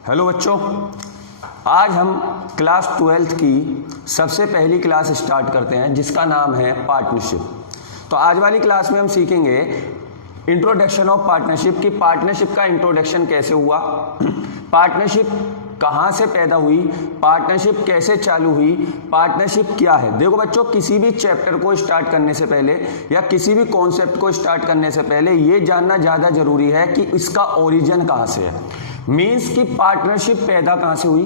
Hello बच्चों, आज हम क्लास 12th की सबसे पहली क्लास स्टार्ट करते हैं जिसका नाम है पार्टनरशिप। तो आज वाली क्लास में हम सीखेंगे इंट्रोडक्शन ऑफ पार्टनरशिप की पार्टनरशिप का इंट्रोडक्शन कैसे हुआ, पार्टनरशिप कहाँ से पैदा हुई, पार्टनरशिप कैसे चालू हुई, पार्टनरशिप क्या है। देखो बच्चों, किसी भी चैप्टर को स्टार्ट करने से पहले या किसी भी कॉन्सेप्ट को स्टार्ट करने से पहले ये जानना ज़्यादा जरूरी है कि इसका ओरिजिन कहाँ से है। मीन्स कि पार्टनरशिप पैदा कहाँ से हुई,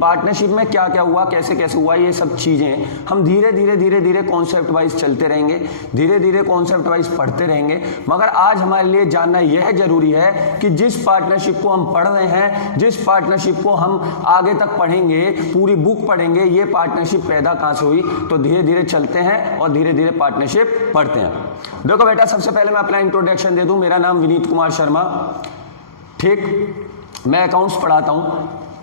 पार्टनरशिप में क्या क्या हुआ, कैसे कैसे हुआ, ये सब चीज़ें हम धीरे धीरे कॉन्सेप्ट वाइज चलते रहेंगे, धीरे धीरे कॉन्सेप्ट वाइज पढ़ते रहेंगे। मगर आज हमारे लिए जानना यह जरूरी है कि जिस पार्टनरशिप को हम पढ़ रहे हैं, जिस पार्टनरशिप को हम आगे तक पढ़ेंगे, पूरी बुक पढ़ेंगे, ये पार्टनरशिप पैदा कहाँ से हुई। तो धीरे धीरे चलते हैं और धीरे धीरे पार्टनरशिप पढ़ते हैं। देखो बेटा, सबसे पहले मैं अपना इंट्रोडक्शन दे दूं। मेरा नाम विनीत कुमार शर्मा, ठीक, मैं अकाउंट्स पढ़ाता हूं।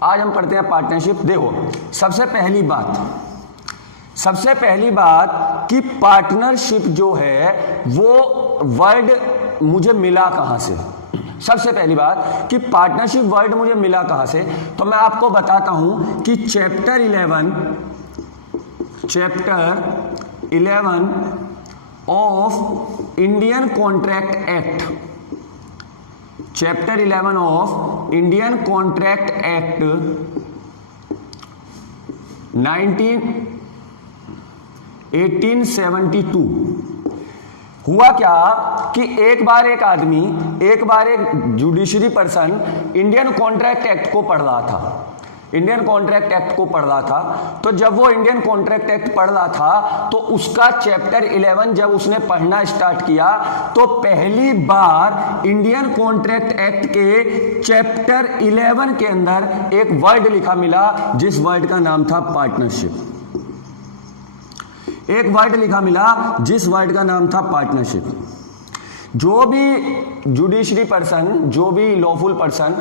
आज हम पढ़ते हैं पार्टनरशिप। देखो, सबसे पहली बात कि पार्टनरशिप जो है वो वर्ड मुझे मिला कहां से। सबसे पहली बात कि पार्टनरशिप वर्ड मुझे मिला कहां से, तो मैं आपको बताता हूं कि chapter 11 of Indian contract act, chapter 11 of Indian contract act 1872 हुआ क्या कि एक बार एक judiciary person Indian contract act को पढ़ रहा था, इंडियन कॉन्ट्रैक्ट एक्ट को पढ़ रहा था। तो जब वो इंडियन कॉन्ट्रैक्ट एक्ट पढ़ रहा था तो उसका चैप्टर 11 जब उसने पढ़ना स्टार्ट किया तो पहली बार इंडियन कॉन्ट्रैक्ट एक्ट के चैप्टर 11 के अंदर एक वर्ड लिखा मिला, जिस वर्ड का नाम था पार्टनरशिप। एक वर्ड लिखा मिला जिस वर्ड का नाम था पार्टनरशिप। जो भी जुडिशरी पर्सन, जो भी लॉफुल पर्सन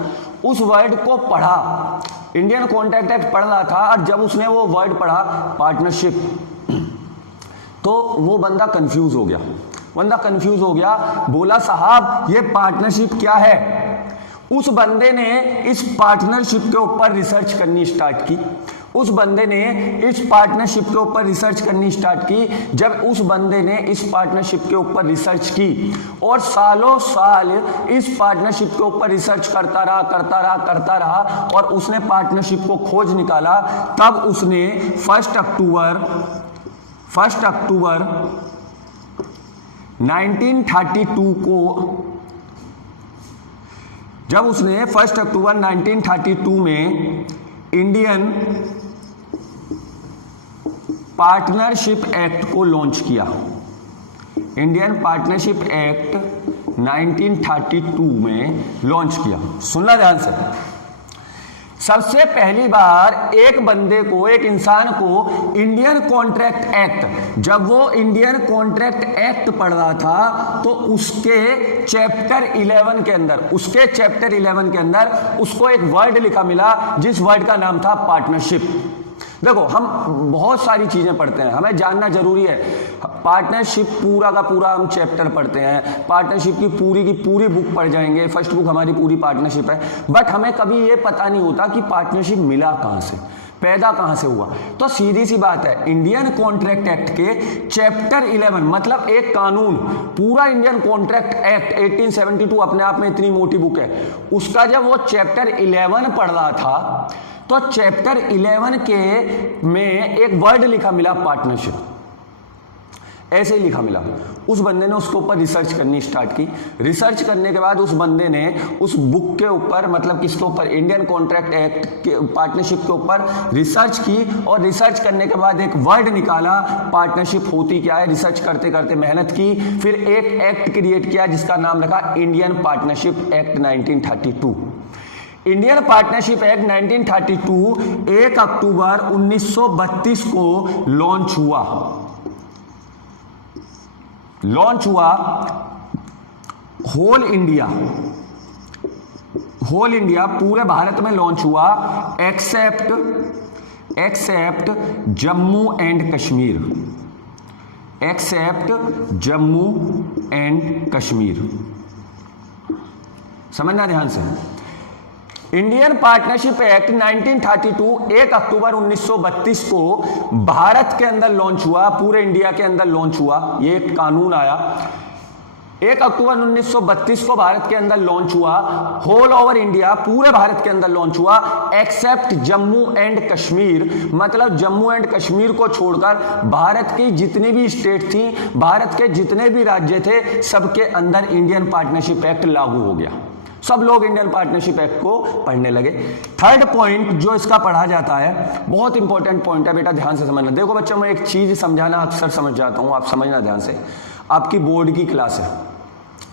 उस वर्ड को पढ़ा, इंडियन कॉन्ट्रैक्ट एक्ट पढ़ रहा था और जब उसने वो वर्ड पढ़ा पार्टनरशिप, तो वो बंदा कंफ्यूज हो गया, बोला साहब ये पार्टनरशिप क्या है। उस बंदे ने इस पार्टनरशिप के ऊपर रिसर्च करनी स्टार्ट की। जब उस बंदे ने इस पार्टनरशिप के ऊपर रिसर्च की और सालों साल इस पार्टनरशिप के ऊपर रिसर्च करता रहा और उसने पार्टनरशिप को खोज निकाला, तब उसने 1 अक्टूबर 1932 को, जब उसने 1 अक्टूबर 1932 में इंडियन पार्टनरशिप एक्ट को लॉन्च किया। इंडियन पार्टनरशिप एक्ट 1932 में लॉन्च किया। सुनना ध्यान से, सबसे पहली बार एक बंदे को, एक इंसान को इंडियन कॉन्ट्रैक्ट एक्ट, जब वो इंडियन कॉन्ट्रैक्ट एक्ट पढ़ रहा था तो उसके चैप्टर 11 के अंदर उसको एक वर्ड लिखा मिला जिस वर्ड का नाम था पार्टनरशिप। देखो, हम बहुत सारी चीजें पढ़ते हैं, हमें जानना जरूरी है। पार्टनरशिप पूरा का पूरा हम चैप्टर पढ़ते हैं, पार्टनरशिप की पूरी बुक पढ़ जाएंगे, फर्स्ट बुक हमारी पूरी पार्टनरशिप है। बट हमें कभी ये पता नहीं होता कि पार्टनरशिप मिला कहां से, पैदा कहां से हुआ। तो सीधी सी बात है, इंडियन कॉन्ट्रैक्ट एक्ट के चैप्टर 11 मतलब एक कानून, पूरा इंडियन कॉन्ट्रैक्ट एक्ट 1872 अपने आप में इतनी मोटी बुक है, उसका जब वो चैप्टर 11 पढ़ रहा था तो चैप्टर 11 के में एक वर्ड लिखा मिला पार्टनरशिप, ऐसे ही लिखा मिला। उस बंदे ने उसके ऊपर रिसर्च करनी स्टार्ट की। रिसर्च करने के बाद उस बंदे ने उस बुक के ऊपर, मतलब किसके ऊपर, इंडियन कॉन्ट्रैक्ट एक्ट के पार्टनरशिप के ऊपर रिसर्च की और रिसर्च करने के बाद एक वर्ड निकाला पार्टनरशिप होती क्या है। रिसर्च करते करते मेहनत की, फिर एक एक्ट क्रिएट किया जिसका नाम रखा Indian partnership act 1932। Indian partnership act 1932 1 अक्टूबर 1932 को लॉन्च हुआ। होल इंडिया पूरे भारत में लॉन्च हुआ, एक्सेप्ट जम्मू एंड कश्मीर। समझना ध्यान से, इंडियन पार्टनरशिप एक्ट 1932 1 अक्टूबर 1932 को भारत के अंदर लॉन्च हुआ, पूरे इंडिया के अंदर लॉन्च हुआ। ये एक कानून आया 1 अक्टूबर 1932 को भारत के अंदर लॉन्च हुआ। होल ओवर इंडिया, पूरे भारत के अंदर लॉन्च हुआ एक्सेप्ट जम्मू एंड कश्मीर, मतलब जम्मू एंड कश्मीर को छोड़कर भारत की जितनी भी स्टेट थी, भारत के जितने भी राज्य थे, सबके अंदर इंडियन पार्टनरशिप एक्ट लागू हो गया। सब लोग इंडियन पार्टनरशिप एक्ट को पढ़ने लगे। थर्ड पॉइंट जो इसका पढ़ा जाता है, बहुत इंपॉर्टेंट पॉइंट है बेटा, ध्यान से समझना। देखो बच्चों, मैं एक चीज समझाना अक्सर समझ जाता हूं, आप समझना ध्यान से। आपकी बोर्ड की क्लास है,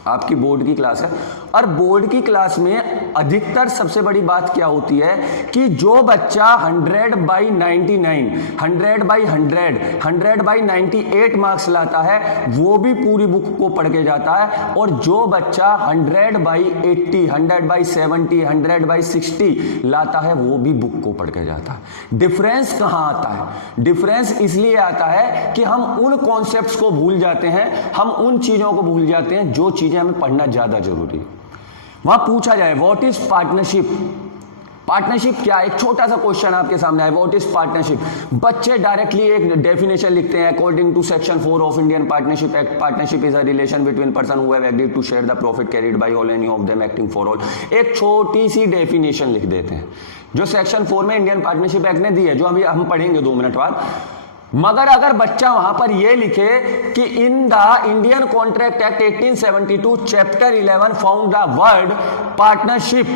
आपकी बोर्ड की क्लास है, और बोर्ड की क्लास में अधिकतर सबसे बड़ी बात क्या होती है कि जो बच्चा 100/99, 100/100, 100/98 मार्क्स लाता है वो भी पूरी बुक को पढ़ के जाता है, और जो बच्चा 100/80, 100/70, 100/60 लाता है वो भी बुक को पढ़ के जाता है। डिफरेंस कहाँ आता है? डिफरेंस इसलिए आता है कि हम उन कॉन्सेप्ट्स को भूल जाते हैं, हम उन चीजों को भूल जाते हैं जो चीजें हमें पढ़ना ज्यादा जरूरी है। वहां पूछा जाए व्हाट इज पार्टनरशिप, पार्टनरशिप क्या है, एक छोटा सा क्वेश्चन आपके सामने आए, व्हाट इज पार्टनरशिप। बच्चे डायरेक्टली एक डेफिनेशन लिखते हैं, according to section 4 of Indian partnership act, partnership is a relation between person who have agreed to share the profit carried by all any of them acting for all. एक छोटी सी definition लिख देते हैं जो section 4 में Indian partnership act ने दी है, जो अभी हम पढ़ेंगे 2 मिनट बाद। मगर अगर बच्चा वहां पर यह लिखे कि in the Indian contract act 1872 chapter 11 found the word partnership,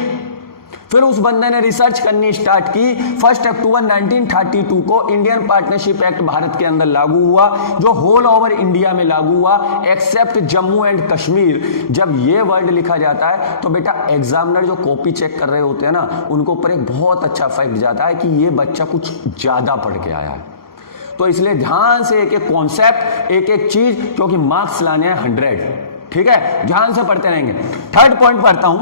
फिर उस बंदे ने रिसर्च करनी स्टार्ट की। 1 अक्टूबर 1932 को इंडियन पार्टनरशिप एक्ट भारत के अंदर लागू हुआ, जो होल ओवर इंडिया में लागू हुआ एक्सेप्ट जम्मू एंड कश्मीर। जब ये वर्ड लिखा जाता है तो बेटा एग्जामिनर जो कॉपी चेक कर रहे होते हैं ना, उनको ऊपर एक बहुत अच्छा फैक्ट जाता है कि ये बच्चा कुछ ज्यादा पढ़ के आया है। तो इसलिए ध्यान से एक एक कॉन्सेप्ट, एक एक चीज, क्योंकि मार्क्स लाने हैं 100, ठीक है, ध्यान से पढ़ते रहेंगे। थर्ड पॉइंट पढ़ता हूं।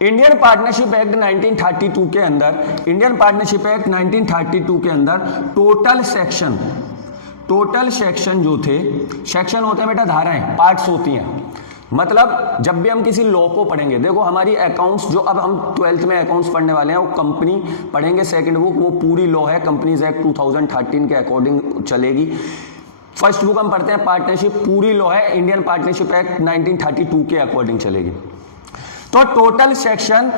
इंडियन पार्टनरशिप एक्ट 1932 के अंदर, इंडियन पार्टनरशिप एक्ट 1932 के अंदर टोटल सेक्शन जो थे, सेक्शन होते हैं बेटा धाराएं, पार्ट्स होती हैं। मतलब जब भी हम किसी लॉ को पढ़ेंगे, देखो हमारी अकाउंट्स जो अब हम 12th में अकाउंट्स पढ़ने वाले हैं, वो कंपनी पढ़ेंगे सेकंड बुक, वो पूरी लॉ है, कंपनीज एक्ट 2013 के अकॉर्डिंग चलेगी। फर्स्ट बुक हम पढ़ते हैं पार्टनरशिप, पूरी लॉ है, इंडियन पार्टनरशिप एक्ट 1932 के अकॉर्डिंग चलेगी। तो टोटल सेक्शन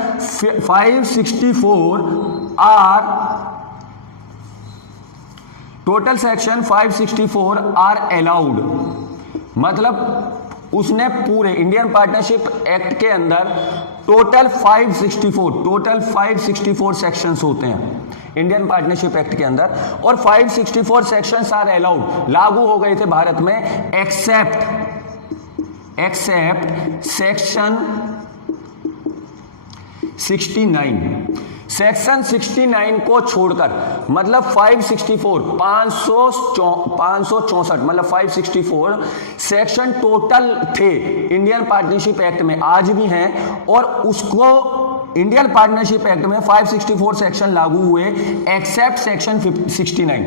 564 आर अलाउड, मतलब उसने पूरे इंडियन पार्टनरशिप एक्ट के अंदर टोटल 564 सेक्शंस होते हैं इंडियन पार्टनरशिप एक्ट के अंदर, और 564 सेक्शंस आर अलाउड, लागू हो गए थे भारत में, एक्सेप्ट सेक्शन 69, सेक्शन 69 को छोड़कर, मतलब 564 मतलब 564 सेक्शन टोटल थे इंडियन पार्टनरशिप एक्ट में, आज भी हैं, और उसको इंडियन पार्टनरशिप एक्ट में 564 सेक्शन लागू हुए एक्सेप्ट सेक्शन 69।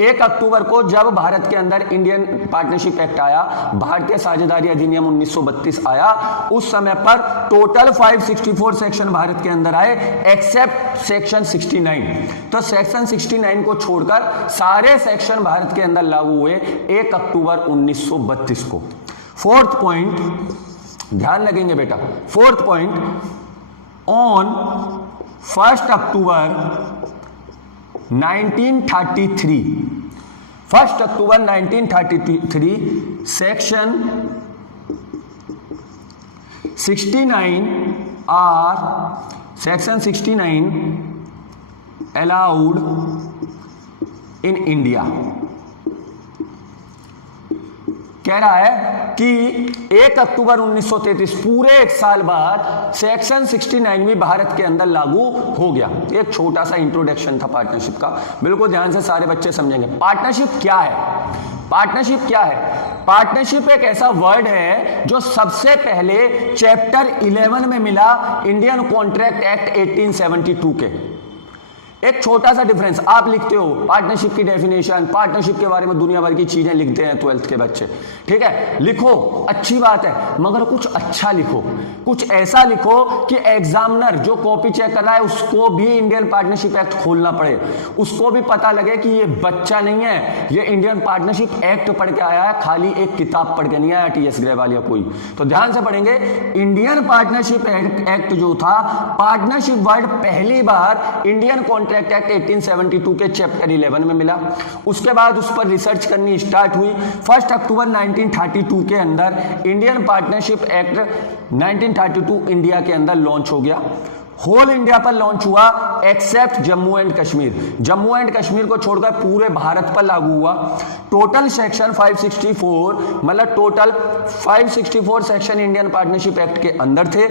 1 अक्टूबर को जब भारत के अंदर इंडियन पार्टनरशिप एक्ट आया, भारतीय साझेदारी अधिनियम 1932 आया, उस समय पर टोटल 564 सेक्शन भारत के अंदर आए एक्सेप्ट सेक्शन 69। तो सेक्शन 69 को छोड़कर सारे सेक्शन भारत के अंदर लागू हुए 1 अक्टूबर 1932 को। फोर्थ पॉइंट ध्यान लगेंगे बेटा, fourth point, on 1 October 1933, 1 October 1933 section 69 allowed in India. कह रहा है कि 1 अक्टूबर 1933, पूरे 1 साल बाद सेक्शन 69 भी भारत के अंदर लागू हो गया। एक छोटा सा इंट्रोडक्शन था पार्टनरशिप का, बिल्कुल ध्यान से सारे बच्चे समझेंगे। पार्टनरशिप क्या है? पार्टनरशिप क्या है? पार्टनरशिप एक ऐसा वर्ड है जो सबसे पहले चैप्टर 11 में मिला इंडियन कॉन्ट्रैक्ट एक्ट 1872 के। एक छोटा सा डिफरेंस, आप लिखते हो पार्टनरशिप की डेफिनेशन, पार्टनरशिप के बारे में दुनिया भर की चीजें लिखते हैं 12th के बच्चे, ठीक है, लिखो, अच्छी बात है, मगर कुछ अच्छा लिखो, कुछ ऐसा लिखो कि एग्जामिनर जो कॉपी चेक कर रहा है उसको भी इंडियन पार्टनरशिप एक्ट खोलना पड़े, उसको भी पता लगे कि ये बच्चा नहीं है, ये इंडियन पार्टनरशिप एक्ट पढ़ के आया है, खाली एक किताब पढ़ के नहीं आया टीएस ग्रेवाल या कोई। तो ध्यान से पढ़ेंगे, इंडियन पार्टनरशिप एक्ट जो था, पार्टनरशिप वर्ड पहली बार इंडियन कॉन्ट्रैक्ट एक्ट 1872 के चैप्टर 11 में मिला। उसके बाद उस पर रिसर्च करनी स्टार्ट हुई। 1 अक्टूबर 1932 के अंदर इंडियन पार्टनरशिप एक्ट 1932 इंडिया के अंदर लॉन्च हो गया। होल इंडिया पर लॉन्च हुआ except Jammu and Kashmir, Jammu and Kashmir को छोड़कर पूरे भारत पर लागू हुआ। टोटल सेक्शन 564, मतलब total 564 section Indian partnership act के अंदर थे,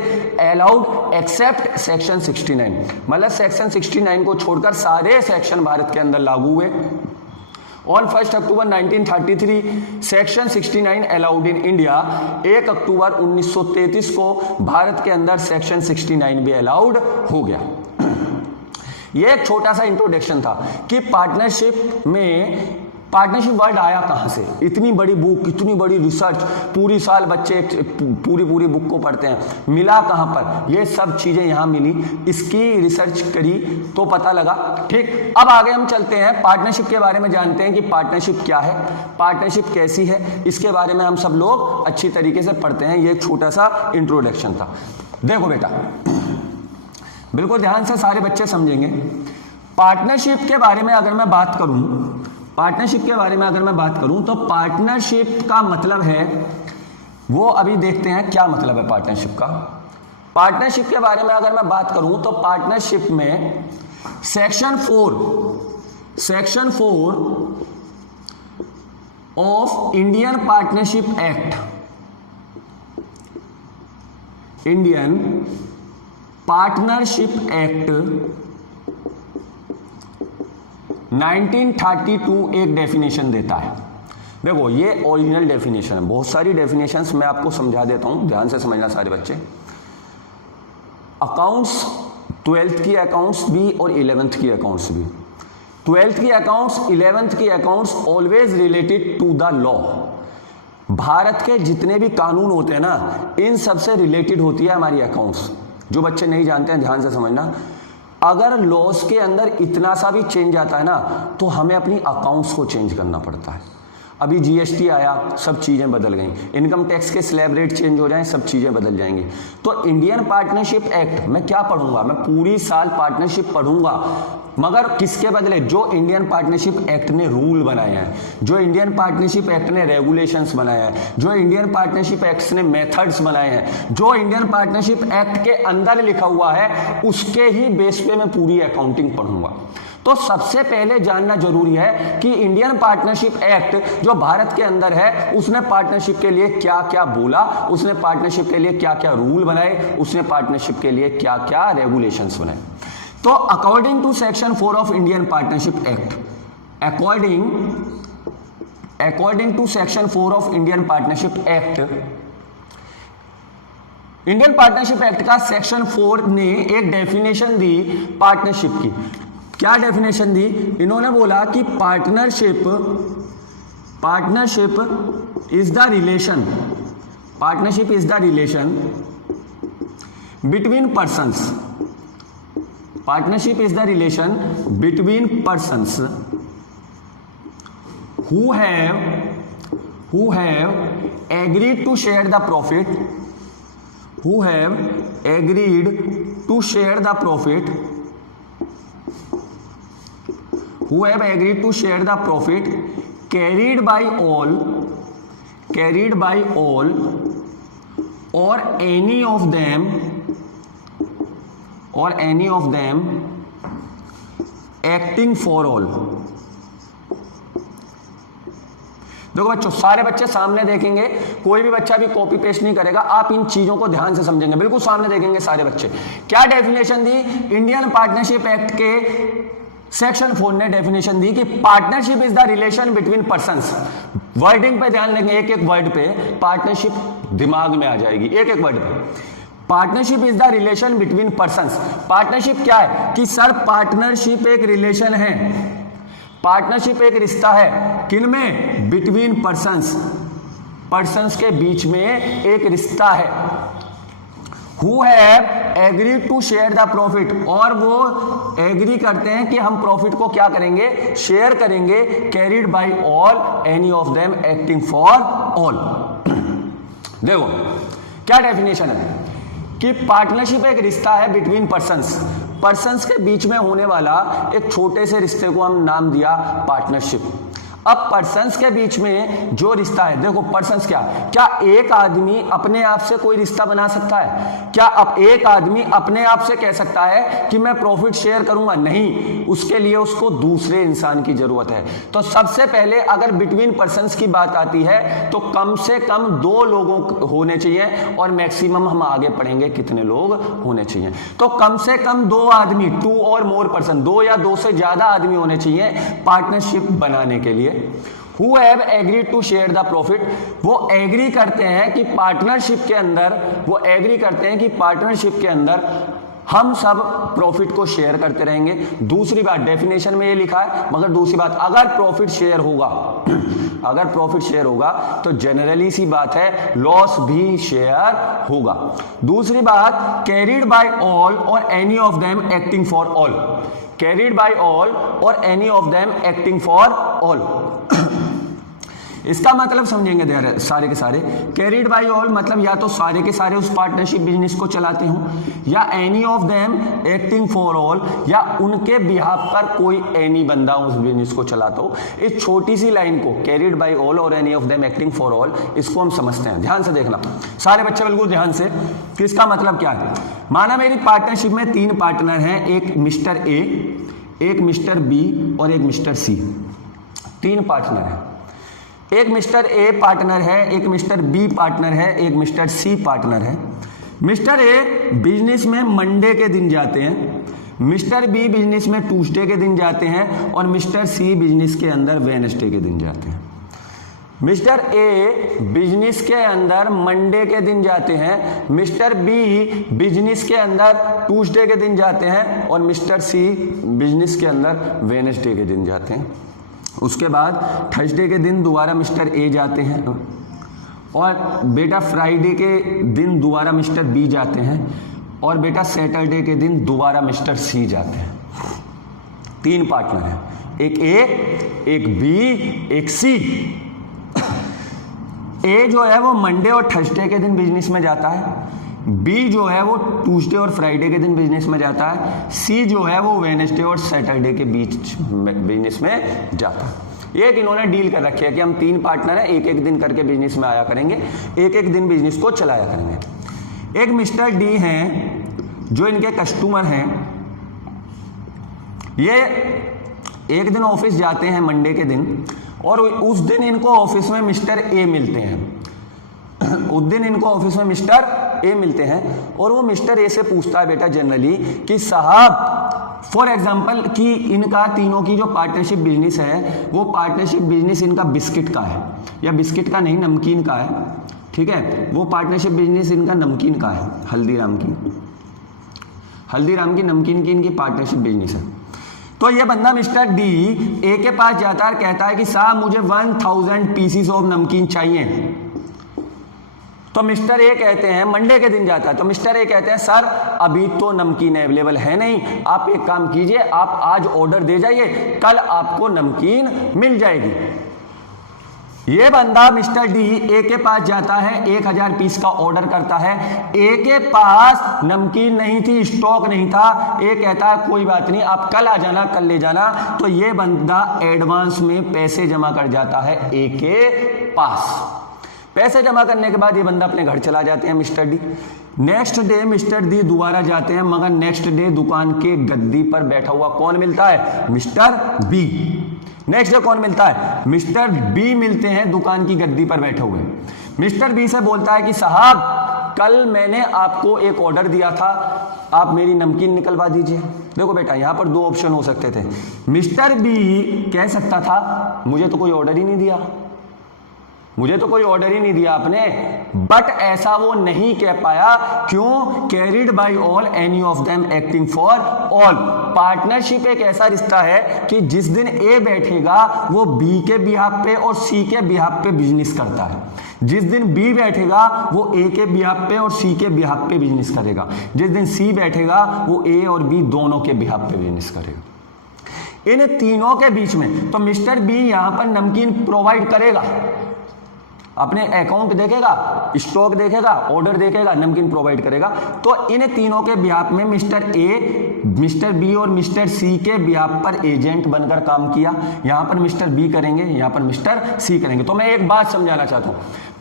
अलाउड एक्सेप्ट सेक्शन 69, मतलब सेक्शन 69 को छोड़कर सारे सेक्शन भारत के अंदर लागू हुए। On 1 October 1933 section 69 allowed in India. 1 अक्टूबर 1933 को भारत के अंदर सेक्शन 69 भी अलाउड हो गया। यह एक छोटा सा इंट्रोडक्शन था कि पार्टनरशिप में, पार्टनरशिप वर्ड आया कहां से, इतनी बड़ी बुक, इतनी बड़ी रिसर्च, पूरी साल बच्चे पूरी बुक को पढ़ते हैं, मिला कहां पर, ये सब चीजें यहां मिली, इसकी रिसर्च करी तो पता लगा। ठीक, अब आगे हम चलते हैं, पार्टनरशिप के बारे में जानते हैं कि पार्टनरशिप क्या है, पार्टनरशिप कैसी है, इसके बारे में हम सब लोग अच्छी तरीके से पढ़ते हैं। ये एक छोटा सा इंट्रोडक्शन था। देखो बेटा, बिल्कुल ध्यान से सारे बच्चे समझेंगे। पार्टनरशिप के बारे में अगर मैं बात करूं, पार्टनरशिप के बारे में अगर मैं बात करूं तो पार्टनरशिप का मतलब है, वो अभी देखते हैं क्या मतलब है पार्टनरशिप का। पार्टनरशिप के बारे में अगर मैं बात करूं तो पार्टनरशिप में section 4 of Indian partnership act, Indian partnership act 1932 एक डेफिनेशन देता है। देखो, ये ओरिजिनल डेफिनेशन है, बहुत सारी डेफिनेशंस मैं आपको समझा देता हूं, ध्यान से समझना सारे बच्चे। अकाउंट्स, 12th की अकाउंट्स भी और 11th की अकाउंट्स भी, 12th की अकाउंट्स, 11th की accounts always related to the law. Bharat के जितने भी कानून होते हैं ना, इन सबसे रिलेटेड होती है हमारी अकाउंट्स। जो बच्चे नहीं जानते हैं ध्यान से समझना, अगर लॉस के अंदर इतना सा भी चेंज आता है ना, तो हमें अपनी अकाउंट्स को चेंज करना पड़ता है। अभी जीएसटी आया, सब चीज़ें बदल गई, इनकम टैक्स के स्लैब रेट चेंज हो जाएं, सब चीज़ें बदल जाएंगी। तो इंडियन पार्टनरशिप एक्ट मैं क्या पढ़ूंगा, मैं पूरी साल पार्टनरशिप पढ़ूंगा, मगर किसके बदले, जो इंडियन पार्टनरशिप एक्ट ने रूल बनाए हैं, जो इंडियन पार्टनरशिप एक्ट ने रेगुलेशंस बनाए हैं, जो इंडियन पार्टनरशिप एक्ट ने मेथड्स बनाए हैं, जो इंडियन पार्टनरशिप एक्ट के अंदर लिखा हुआ है, उसके ही बेस पे मैं पूरी अकाउंटिंग पढ़ूंगा। तो सबसे पहले जानना जरूरी है कि इंडियन पार्टनरशिप एक्ट जो भारत के अंदर है, उसने पार्टनरशिप के लिए क्या क्या बोला, उसने पार्टनरशिप के लिए क्या क्या रूल बनाए, उसने पार्टनरशिप के लिए क्या क्या रेगुलेशंस बनाए। तो according to section 4 of Indian partnership act, according to section 4 of Indian partnership act, Indian partnership act का सेक्शन 4 ने एक डेफिनेशन दी पार्टनरशिप की। क्या डेफिनेशन दी? इन्होंने बोला कि partnership is the relation, partnership is the relation between persons, partnership is the relation between persons who have agreed to share the profit, who have agreed to share the profit, who have agreed to share the profit carried by all or any of them acting for all। देखो बच्चों, सारे बच्चे सामने देखेंगे, कोई भी बच्चा भी कॉपी पेस्ट नहीं करेगा, आप इन चीजों को ध्यान से समझेंगे, बिल्कुल सामने देखेंगे सारे बच्चे। क्या डेफिनेशन दी? इंडियन पार्टनरशिप एक्ट के सेक्शन 4 ने डेफिनेशन दी कि partnership is the relation between persons. Wording पे ध्यान देंगे, एक एक वर्ड पे पार्टनरशिप दिमाग में आ जाएगी, एक एक वर्ड पे। Partnership is the relation between persons. Partnership क्या है कि सर पार्टनरशिप एक रिलेशन है, पार्टनरशिप एक रिश्ता है, किनमें, बिटवीन पर्संस, पर्संस के बीच में एक रिश्ता है। Who have agree to share the profit, और वो एग्री करते हैं कि हम प्रॉफिट को क्या करेंगे, शेयर करेंगे, carried by all, any of them acting for all. देखो क्या डेफिनेशन है कि पार्टनरशिप एक रिश्ता है बिटवीन पर्संस, पर्संस के बीच में होने वाला एक छोटे से रिश्ते को हम नाम दिया पार्टनरशिप। अब पर्संस के बीच में जो रिश्ता है, देखो पर्संस क्या एक आदमी अपने आप से कोई रिश्ता बना सकता है? क्या अब एक आदमी अपने आप से कह सकता है कि मैं प्रॉफिट शेयर करूंगा? नहीं, उसके लिए उसको दूसरे इंसान की जरूरत है। तो सबसे पहले अगर बिटवीन पर्संस की बात आती है तो कम से कम 2 लोगों होने चाहिए, और मैक्सिमम हम आगे पढ़ेंगे कितने लोग होने चाहिए। तो कम से कम 2 आदमी, 2 और मोर पर्सन, 2 या 2 से ज्यादा आदमी होने चाहिए पार्टनरशिप बनाने के लिए। Who have agreed to share the profit, वो एग्री करते हैं कि पार्टनरशिप के अंदर, वो एग्री करते हैं कि पार्टनरशिप के अंदर हम सब प्रॉफिट को शेयर करते रहेंगे। दूसरी बात, डेफिनेशन में ये लिखा है, मगर दूसरी बात, अगर प्रॉफिट शेयर होगा अगर प्रॉफिट शेयर होगा तो जनरली सी बात है लॉस भी शेयर होगा। दूसरी बात, carried by all or any of them acting for all, carried by all or any of them acting for all. इसका मतलब समझेंगे सारे के सारे, कैरिड बाय ऑल मतलब या तो सारे के सारे उस पार्टनरशिप बिजनेस को चलाते हो, या any of them acting for all, या उनके बिहाफ पर कोई एनी बंदा उस बिजनेस को चलाता हो। इस छोटी सी लाइन को, carried by all or any of them acting for all, इसको हम समझते हैं। ध्यान से देखना सारे बच्चे, बिल्कुल ध्यान से, कि इसका मतलब क्या है। माना मेरी पार्टनरशिप में 3 पार्टनर हैं, एक मिस्टर ए, एक मिस्टर बी और एक मिस्टर सी। 3 पार्टनर हैं, एक मिस्टर ए पार्टनर है, एक मिस्टर बी पार्टनर है, एक मिस्टर सी पार्टनर है। मिस्टर ए बिजनेस में मंडे के दिन जाते हैं, मिस्टर बी बिजनेस में ट्यूसडे के दिन जाते हैं, और मिस्टर सी बिजनेस के अंदर वेडनेसडे के दिन जाते हैं। मिस्टर ए बिजनेस के अंदर मंडे के दिन जाते हैं, मिस्टर बी बिजनेस के अंदर ट्यूसडे के दिन जाते हैं, और मिस्टर सी बिजनेस के अंदर वेडनेसडे के दिन जाते हैं। उसके बाद थर्सडे के दिन दोबारा मिस्टर ए जाते हैं, और बेटा फ्राइडे के दिन दोबारा मिस्टर बी जाते हैं, और बेटा सैटरडे के दिन दोबारा मिस्टर सी जाते हैं। 3 पार्टनर हैं, एक ए, एक बी, एक सी। ए जो है वो मंडे और थर्सडे के दिन बिजनेस में जाता है, बी जो है वो ट्यूसडे और फ्राइडे के दिन बिजनेस में जाता है, सी जो है वो वेडनेसडे और सैटरडे के बीच बिजनेस में जाता है। ये इन्होंने डील कर रखी है कि हम 3 पार्टनर हैं, एक एक दिन करके बिजनेस में आया करेंगे, एक एक दिन बिजनेस को चलाया करेंगे। एक मिस्टर डी हैं जो इनके कस्टमर हैं, ये एक दिन ऑफिस जाते हैं मंडे के दिन, और उस दिन इनको ऑफिस में मिस्टर ए मिलते हैं। उस दिन इनको ऑफिस में मिस्टर ए मिलते हैं, और वो मिस्टर ए से पूछता है बेटा जनरली कि साहब, फॉर एग्जांपल कि इनका तीनों की जो पार्टनरशिप बिजनेस है, वो पार्टनरशिप बिजनेस इनका बिस्किट का है, या बिस्किट का नहीं नमकीन का है, ठीक है। वो पार्टनरशिप बिजनेस इनका नमकीन का है, हल्दीराम की नमकीन की इनकी पार्टनरशिप बिजनेस है। तो ये बंदा मिस्टर डी ए के पास जाता है, कहता है कि साहब मुझे 1000 पीसीस ऑफ नमकीन चाहिए। तो मिस्टर ए कहते हैं, मंडे के दिन जाता है, तो मिस्टर ए कहते हैं सर अभी तो नमकीन अवेलेबल है नहीं, आप एक काम कीजिए, आप आज ऑर्डर दे जाइए, कल आपको नमकीन मिल जाएगी। ये बंदा मिस्टर डी ए के पास जाता है, 1000 पीस का ऑर्डर करता है। ए के पास नमकीन नहीं थी, स्टॉक नहीं था। ए कहता है कोई बात नहीं, आप कल आ जाना, कल ले जाना। तो ये बंदा एडवांस में पैसे जमा कर जाता है ए के पास। पैसे जमा करने के बाद ये बंदा अपने घर चला जाते हैं mister D. Next day mister D दोबारा जाते हैं, मगर नेक्स्ट डे दुकान के गद्दी पर बैठा हुआ कौन मिलता है? Mister B. नेक्स्ट डे कौन मिलता है? मिस्टर बी मिलते हैं दुकान की गद्दी पर बैठे हुए। मिस्टर बी से बोलता है कि साहब कल मैंने आपको एक ऑर्डर दिया था, आप मेरी नमकीन निकलवा दीजिए। देखो बेटा यहां पर 2 ऑप्शन हो सकते थे। मिस्टर बी कह सकता था मुझे तो कोई ऑर्डर ही नहीं दिया, मुझे तो कोई ऑर्डर ही नहीं दिया आपने। बट ऐसा वो नहीं कह पाया, क्यों? Carried by all, any of them acting for all. Partnership एक ऐसा रिश्ता है कि जिस दिन ए बैठेगा वो बी के बिहाफ पे और सी के बिहाफ पे बिजनेस करता है, जिस दिन बी बैठेगा वो ए के बिहाफ पे और सी के बिहाफ पे बिजनेस करेगा, जिस दिन सी बैठेगा वो ए और बी दोनों के बिहाफ पे बिजनेस करेगा। इन तीनों के बीच में तो मिस्टर बी यहां पर नमकीन प्रोवाइड करेगा, अपने अकाउंट देखेगा, स्टॉक देखेगा, ऑर्डर देखेगा, नमकीन प्रोवाइड करेगा। तो इन तीनों के बिहाफ में मिस्टर ए, मिस्टर बी और मिस्टर सी के बिहाफ पर एजेंट बनकर काम किया। यहां पर मिस्टर बी करेंगे, यहां पर मिस्टर सी करेंगे। तो मैं एक बात समझाना चाहता हूं,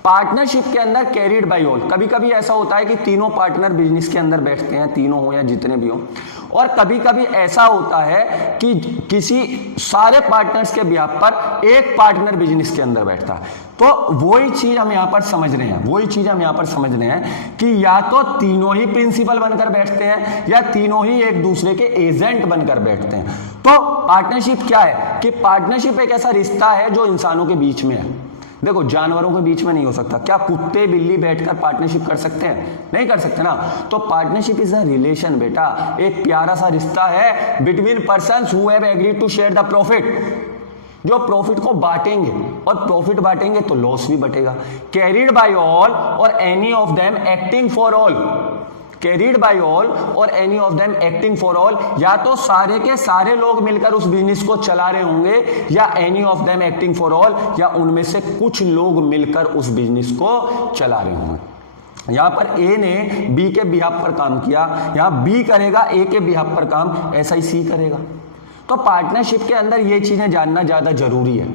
पार्टनरशिप के अंदर कैरिड बाय ऑल, कभी कभी ऐसा होता है कि तीनों पार्टनर बिजनेस के अंदर बैठते हैं, तीनों हो या जितने भी हो, और कभी कभी ऐसा होता है कि किसी सारे पार्टनर्स के बिहाफ पर एक पार्टनर बिजनेस के अंदर बैठता है। तो वही चीज हम यहां पर समझ रहे हैं, वही चीज हम यहां पर समझ रहे हैं कि या तो तीनों ही प्रिंसिपल बनकर बैठते हैं या तीनों ही एक दूसरे के एजेंट बनकर बैठते हैं। तो पार्टनरशिप क्या है कि पार्टनरशिप एक ऐसा रिश्ता है जो इंसानों के बीच में है। देखो, जानवरों के बीच में नहीं हो सकता। क्या कुत्ते बिल्ली बैठकर पार्टनरशिप कर सकते हैं? नहीं कर सकते ना। तो पार्टनरशिप इज अ रिलेशन बेटा, एक प्यारा सा रिश्ता है between persons who have agreed to share the profit, जो प्रॉफिट को बांटेंगे, और प्रॉफिट बांटेंगे तो लॉस भी बटेगा। Carried by all or any of them acting for all, carried by all or any of them acting for all, या तो सारे के सारे लोग मिलकर उस बिजनेस को चला रहे होंगे, या any of them acting for all, या उनमें से कुछ लोग मिलकर उस बिजनेस को चला रहे होंगे। यहां पर ए ने बी के बिहाफ पर काम किया, यहां बी करेगा ए के बिहाफ पर काम, ऐसा ही सी करेगा। तो पार्टनरशिप के अंदर ये चीजें जानना ज्यादा जरूरी है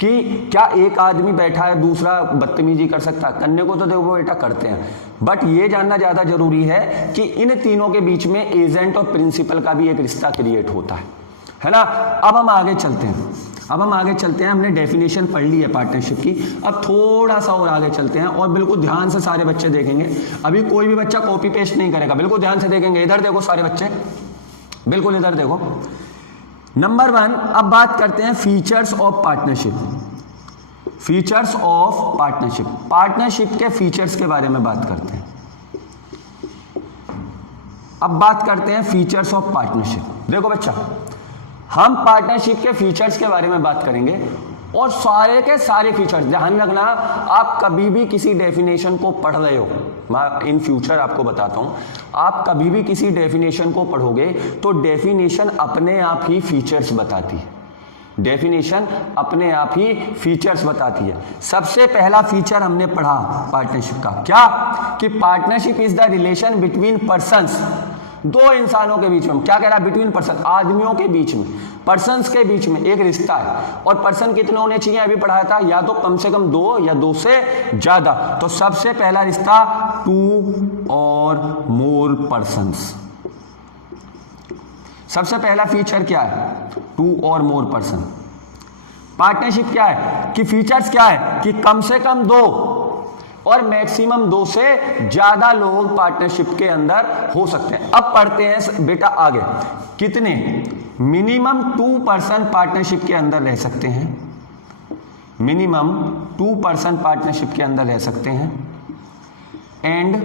कि क्या एक आदमी बैठा है दूसरा बदतमीजी कर सकता है? करने को तो देखो बेटा करते हैं, बट ये जानना ज्यादा जरूरी है कि इन तीनों के बीच में एजेंट और प्रिंसिपल का भी एक रिश्ता क्रिएट होता है ना। अब हम आगे चलते हैं, हमने डेफिनेशन पढ़ ली है पार्टनरशिप की। अब थोड़ा सा और आगे चलते हैं, और बिल्कुल ध्यान से सारे बच्चे देखेंगे। अभी कोई भी बच्चा कॉपी पेस्ट नहीं करेगा, बिल्कुल ध्यान से देखेंगे। इधर देखो सारे बच्चे, बिल्कुल इधर देखो। नंबर 1, अब बात करते हैं features of partnership. Features of partnership, partnership के फीचर्स के बारे में बात करते हैं। अब बात करते हैं फीचर्स ऑफ पार्टनरशिप। देखो बच्चा, हम पार्टनरशिप के फीचर्स के बारे में बात करेंगे, और सारे के सारे फीचर्स ध्यान रखना। आप कभी भी किसी डेफिनेशन को पढ़ रहे हो, मैं इन फ्यूचर आपको बताता हूं, आप कभी भी किसी डेफिनेशन को पढ़ोगे तो डेफिनेशन अपने आप ही फीचर्स बताती है, डेफिनेशन अपने आप ही फीचर्स बताती है। सबसे पहला फीचर हमने पढ़ा पार्टनरशिप का, क्या? कि partnership is the relation between persons, दो इंसानों के बीच में। क्या कह रहा है? बिटवीन पर्सन, आदमियों के बीच में, पर्सन्स के बीच में एक रिश्ता है। और पर्सन कितने होने चाहिए? अभी पढ़ाया था, या तो कम से कम 2 या 2 से ज्यादा। तो सबसे पहला रिश्ता 2 और मोर पर्सन्स। सबसे पहला फीचर क्या है? 2 और मोर पर्सन। पार्टनरशिप क्या है कि फीचर्स क्या है कि कम से कम 2 और मैक्सिमम 2 से ज्यादा लोग पार्टनरशिप के अंदर हो सकते हैं। अब पढ़ते हैं बेटा आगे, कितने? मिनिमम 2 पर्सन पार्टनरशिप के अंदर रह सकते हैं, मिनिमम 2 पर्सन पार्टनरशिप के अंदर रह सकते हैं, एंड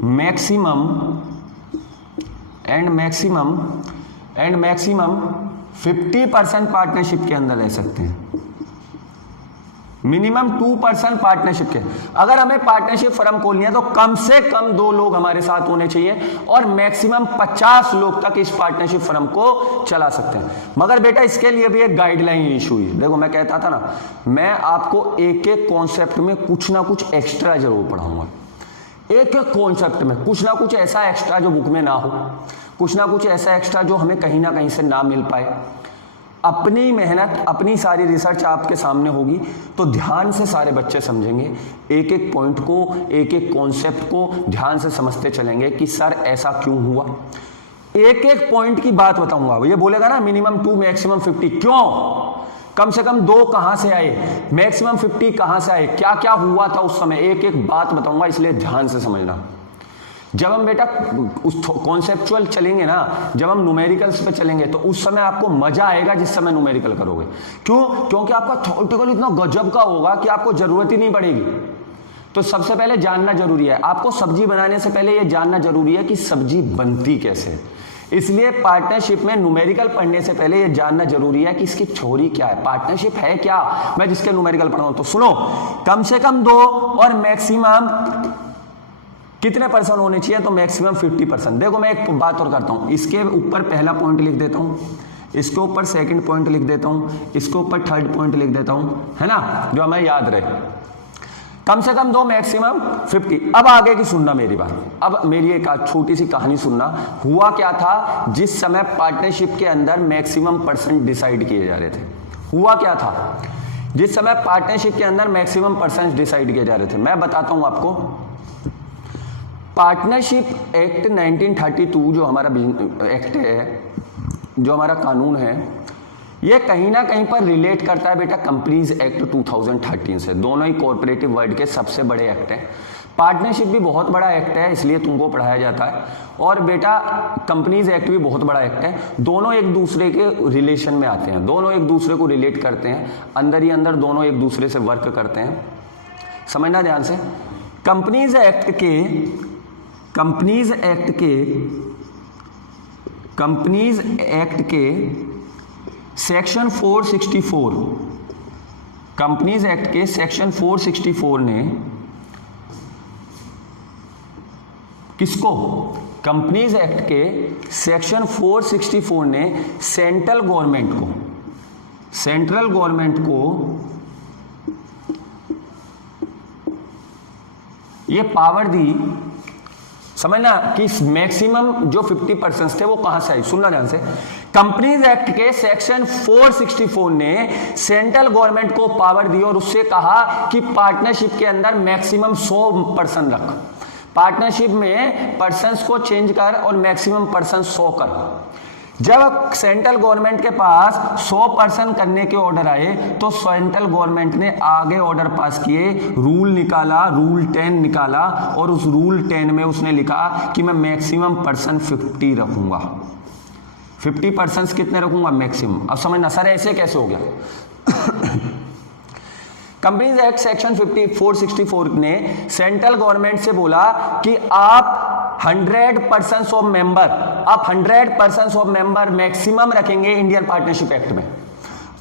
मैक्सिमम 50% पार्टनरशिप के अंदर रह सकते हैं। मिनिमम 2 पर्सन पार्टनरशिप के। अगर हमें पार्टनरशिप फर्म खोलनी है तो कम से कम 2 लोग हमारे साथ होने चाहिए, और मैक्सिमम 50 लोग तक इस पार्टनरशिप फर्म को चला सकते हैं। मगर बेटा इसके लिए भी एक गाइडलाइन इशू है। देखो मैं कहता था ना, मैं आपको एक एक कॉन्सेप्ट में कुछ ना कुछ एक्स्ट्रा जरूर पढ़ाऊंगा, एक एक कॉन्सेप्ट में कुछ ना कुछ ऐसा एक्स्ट्रा जो बुक में ना हो, कुछ ना कुछ ऐसा एक्स्ट्रा जो हमें कहीं ना कहीं से ना मिल पाए। अपनी मेहनत, अपनी सारी रिसर्च आपके सामने होगी, तो ध्यान से सारे बच्चे समझेंगे, एक एक पॉइंट को, एक एक कॉन्सेप्ट को ध्यान से समझते चलेंगे कि सर ऐसा क्यों हुआ। एक एक पॉइंट की बात बताऊंगा। ये बोलेगा ना मिनिमम 2 मैक्सिमम 50, क्यों? कम से कम 2 कहां से आए, मैक्सिमम 50 कहां से आए, क्या क्या हुआ था उस समय, एक एक बात बताऊंगा, इसलिए ध्यान से समझना। जब हम बेटा उस कॉन्सेप्चुअल चलेंगे ना, जब हम न्यूमेरिकल्स पे चलेंगे तो उस समय आपको मजा आएगा जिस समय न्यूमेरिकल करोगे। क्यों? क्योंकि आपका थ्योरेटिकल इतना गजब का होगा कि आपको जरूरत ही नहीं पड़ेगी। तो सबसे पहले जानना जरूरी है, आपको सब्जी बनाने से पहले यह जानना जरूरी है कि सब्जी बनती कैसे है। इसलिए पार्टनरशिप में न्यूमेरिकल पढ़ने से पहले यह जानना जरूरी है कि इसकी थ्योरी क्या है, पार्टनरशिप है क्या, मैं जिसके न्यूमेरिकल पढ़ रहा हूं। तो सुनो, कम से कम 2 और मैक्सिमम कितने परसेंट होने चाहिए? तो मैक्सिमम 50%। देखो मैं एक बात और करता हूं, इसके ऊपर पहला पॉइंट लिख देता हूं, इसके ऊपर सेकंड पॉइंट लिख देता हूं, इसके ऊपर थर्ड पॉइंट लिख देता हूं, है ना, जो हमें याद रहे। कम से कम 2, मैक्सिमम 50। अब आगे की सुनना मेरी बात, अब मेरी एक छोटी सी कहानी सुनना। हुआ क्या था जिस समय पार्टनरशिप के अंदर मैक्सिमम परसेंट डिसाइड किए जा रहे थे? हुआ क्या था जिस समय पार्टनरशिप के अंदर मैक्सिमम परसेंट डिसाइड किए जा रहे थे? मैं बताता हूं आपको। पार्टनरशिप एक्ट 1932 जो हमारा एक्ट है, जो हमारा कानून है, ये कहीं ना कहीं पर रिलेट करता है बेटा कंपनीज एक्ट 2013 से। दोनों ही कॉर्पोरेटिव वर्ल्ड के सबसे बड़े एक्ट हैं। पार्टनरशिप भी बहुत बड़ा एक्ट है, इसलिए तुमको पढ़ाया जाता है, और बेटा कंपनीज एक्ट भी बहुत बड़ा एक्ट है। दोनों एक दूसरे के रिलेशन में आते हैं, दोनों एक दूसरे को रिलेट करते हैं, अंदर ही अंदर दोनों एक दूसरे से वर्क करते हैं। समझना ध्यान से। कंपनीज एक्ट के सेक्शन 464, कंपनीज एक्ट के सेक्शन 464 ने किसको? कंपनीज एक्ट के सेक्शन 464 ने सेंट्रल गवर्नमेंट को ये पावर दी, समझना, कि मैक्सिमम जो 50% थे वो कहां से आई। सुनना ध्यान से। कंपनीज एक्ट के सेक्शन 464 ने सेंट्रल गवर्नमेंट को पावर दी और उससे कहा कि पार्टनरशिप के अंदर मैक्सिमम 100% रख, पार्टनरशिप में पर्सन्स को चेंज कर और मैक्सिमम पर्सन 100 कर। जब सेंट्रल गवर्नमेंट के पास 100% करने के ऑर्डर आए तो सेंट्रल गवर्नमेंट ने आगे ऑर्डर पास किए, रूल निकाला, रूल 10 निकाला, और उस रूल 10 में उसने लिखा कि मैं मैक्सिमम पर्सन 50 रखूंगा। 50% कितने रखूंगा? मैक्सिमम। अब समझना सर ऐसे कैसे हो गया? कंपनीज एक्ट सेक्शन 464 ने सेंट्रल गवर्नमेंट से बोला कि आप 100% ऑफ मेंबर, आप 100% ऑफ मेंबर मैक्सिमम रखेंगे इंडियन पार्टनरशिप एक्ट में,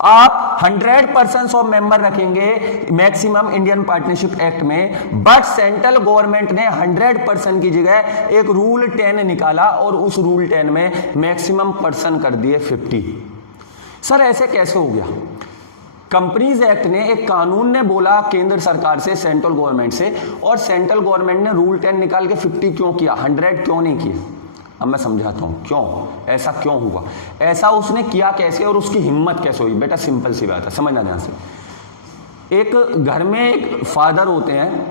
आप 100% ऑफ मेंबर रखेंगे मैक्सिमम इंडियन पार्टनरशिप एक्ट में। बट सेंट्रल गवर्नमेंट ने 100% की जगह एक रूल 10 निकाला और उस रूल 10 में मैक्सिमम पर्सन कर दिए 50। सर ऐसे कैसे हो गया? कंपनीज एक्ट ने, एक कानून ने बोला केंद्र सरकार से, सेंट्रल गवर्नमेंट से, और सेंट्रल गवर्नमेंट ने रूल 10 निकाल के 50 क्यों किया, 100 क्यों नहीं किया? अब मैं समझाता हूं क्यों, ऐसा क्यों हुआ, ऐसा उसने किया कैसे और उसकी हिम्मत कैसे हुई। बेटा सिंपल सी बात है, समझना ध्यान से। एक घर में एक फादर होते हैं,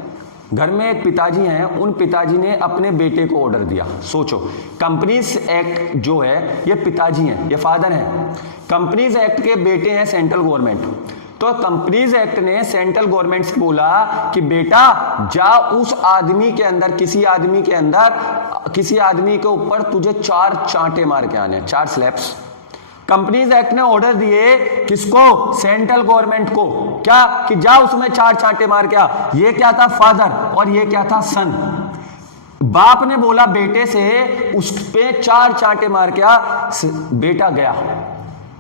घर में एक पिताजी हैं, उन पिताजी ने अपने बेटे को ऑर्डर दिया। सोचो, कंपनीज एक्ट जो है ये पिताजी हैं, ये फादर हैं, कंपनीज एक्ट के बेटे हैं सेंट्रल गवर्नमेंट। तो कंपनीज एक्ट ने सेंट्रल गवर्नमेंट से बोला कि बेटा जा उस आदमी के अंदर, किसी आदमी के ऊपर तुझे 4 चांटे मार के आने, 4 स्लैप्स। कंपनीज एक्ट ने ऑर्डर दिए किसको? सेंट्रल गवर्नमेंट को, क्या कि जा उसमें 4 चांटे मार के आ। ये क्या था? फादर, और ये क्या था? सन। बाप ने बोला बेटे से उस पे 4 चांटे मार के आ,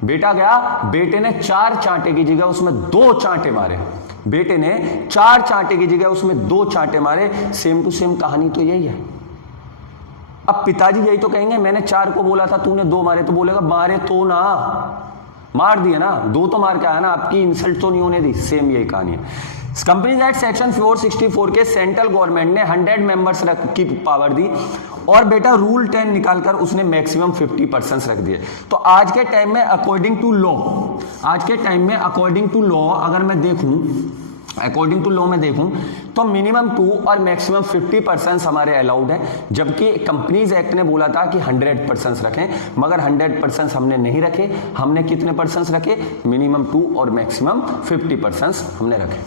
बेटा गया, बेटे ने 4 चांटे की जगह उसमें 2 चांटे मारे, बेटे ने 4 चांटे की जगह उसमें 2 चांटे मारे। सेम टू सेम कहानी तो यही है। अब पिताजी यही तो कहेंगे मैंने 4 को बोला था, तूने 2 मारे, तो बोलेगा मारे तो ना, मार दिया ना, 2 तो मार के आया ना, आपकी इंसल्ट तो नहीं होने दी। सेम यही कहानी है। कंपनीज एक्ट सेक्शन 464 के सेंट्रल गवर्नमेंट ने 100 मेंबर्स की पावर दी और बेटा रूल 10 निकालकर उसने मैक्सिमम 50% रख दिए। तो आज के टाइम में अकॉर्डिंग टू लॉ, अगर मैं देखूं, अकॉर्डिंग टू लॉ में देखूं तो मिनिमम 2 और मैक्सिमम 50% हमारे अलाउड है, जबकि कंपनीज एक्ट ने बोला था कि 100% रखें, मगर 100% हमने नहीं रखे। हमने कितने परसेंट रखे? मिनिमम 2 और मैक्सिमम 50% हमने रखे।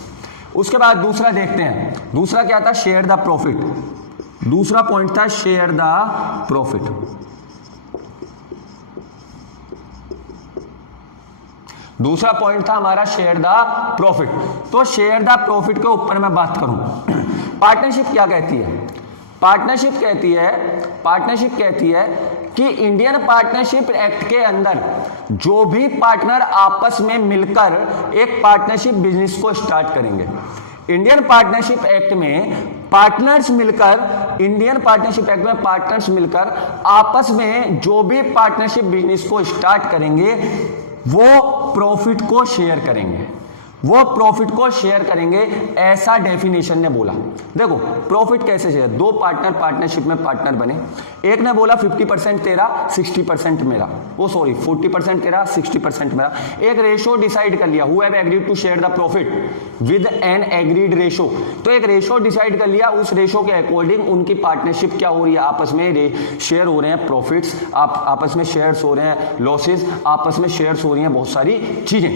उसके बाद दूसरा देखते हैं, दूसरा क्या था? Share the profit. दूसरा पॉइंट था शेयर द प्रॉफिट। दूसरा पॉइंट था हमारा शेयर द प्रॉफिट। तो शेयर द प्रॉफिट के ऊपर मैं बात करूं, पार्टनरशिप क्या कहती है? पार्टनरशिप कहती है कि इंडियन पार्टनरशिप एक्ट के अंदर जो भी पार्टनर आपस में मिलकर एक पार्टनरशिप बिजनेस को स्टार्ट करेंगे, इंडियन पार्टनरशिप एक्ट में पार्टनर्स मिलकर आपस में जो भी पार्टनरशिप बिजनेस को स्टार्ट करेंगे वो प्रॉफिट को शेयर करेंगे, ऐसा डेफिनेशन ने बोला। देखो प्रॉफिट कैसे शेयर, दो पार्टनर पार्टनरशिप में पार्टनर बने, एक ने बोला 50% तेरा 60% मेरा, 40% तेरा 60% मेरा, एक रेशो डिसाइड कर लिया, who have agreed to share the profit with an agreed ratio. तो एक रेशो डिसाइड कर लिया, उस रेशो के अकॉर्डिंग उनकी पार्टनरशिप क्या हो रही है, आपस में शेयर हो रहे हैं प्रॉफिट्स, आपस में शेयर्स हो रहे हैं लॉसेस, आपस में शेयर्स हो रही हैं बहुत सारी चीजें।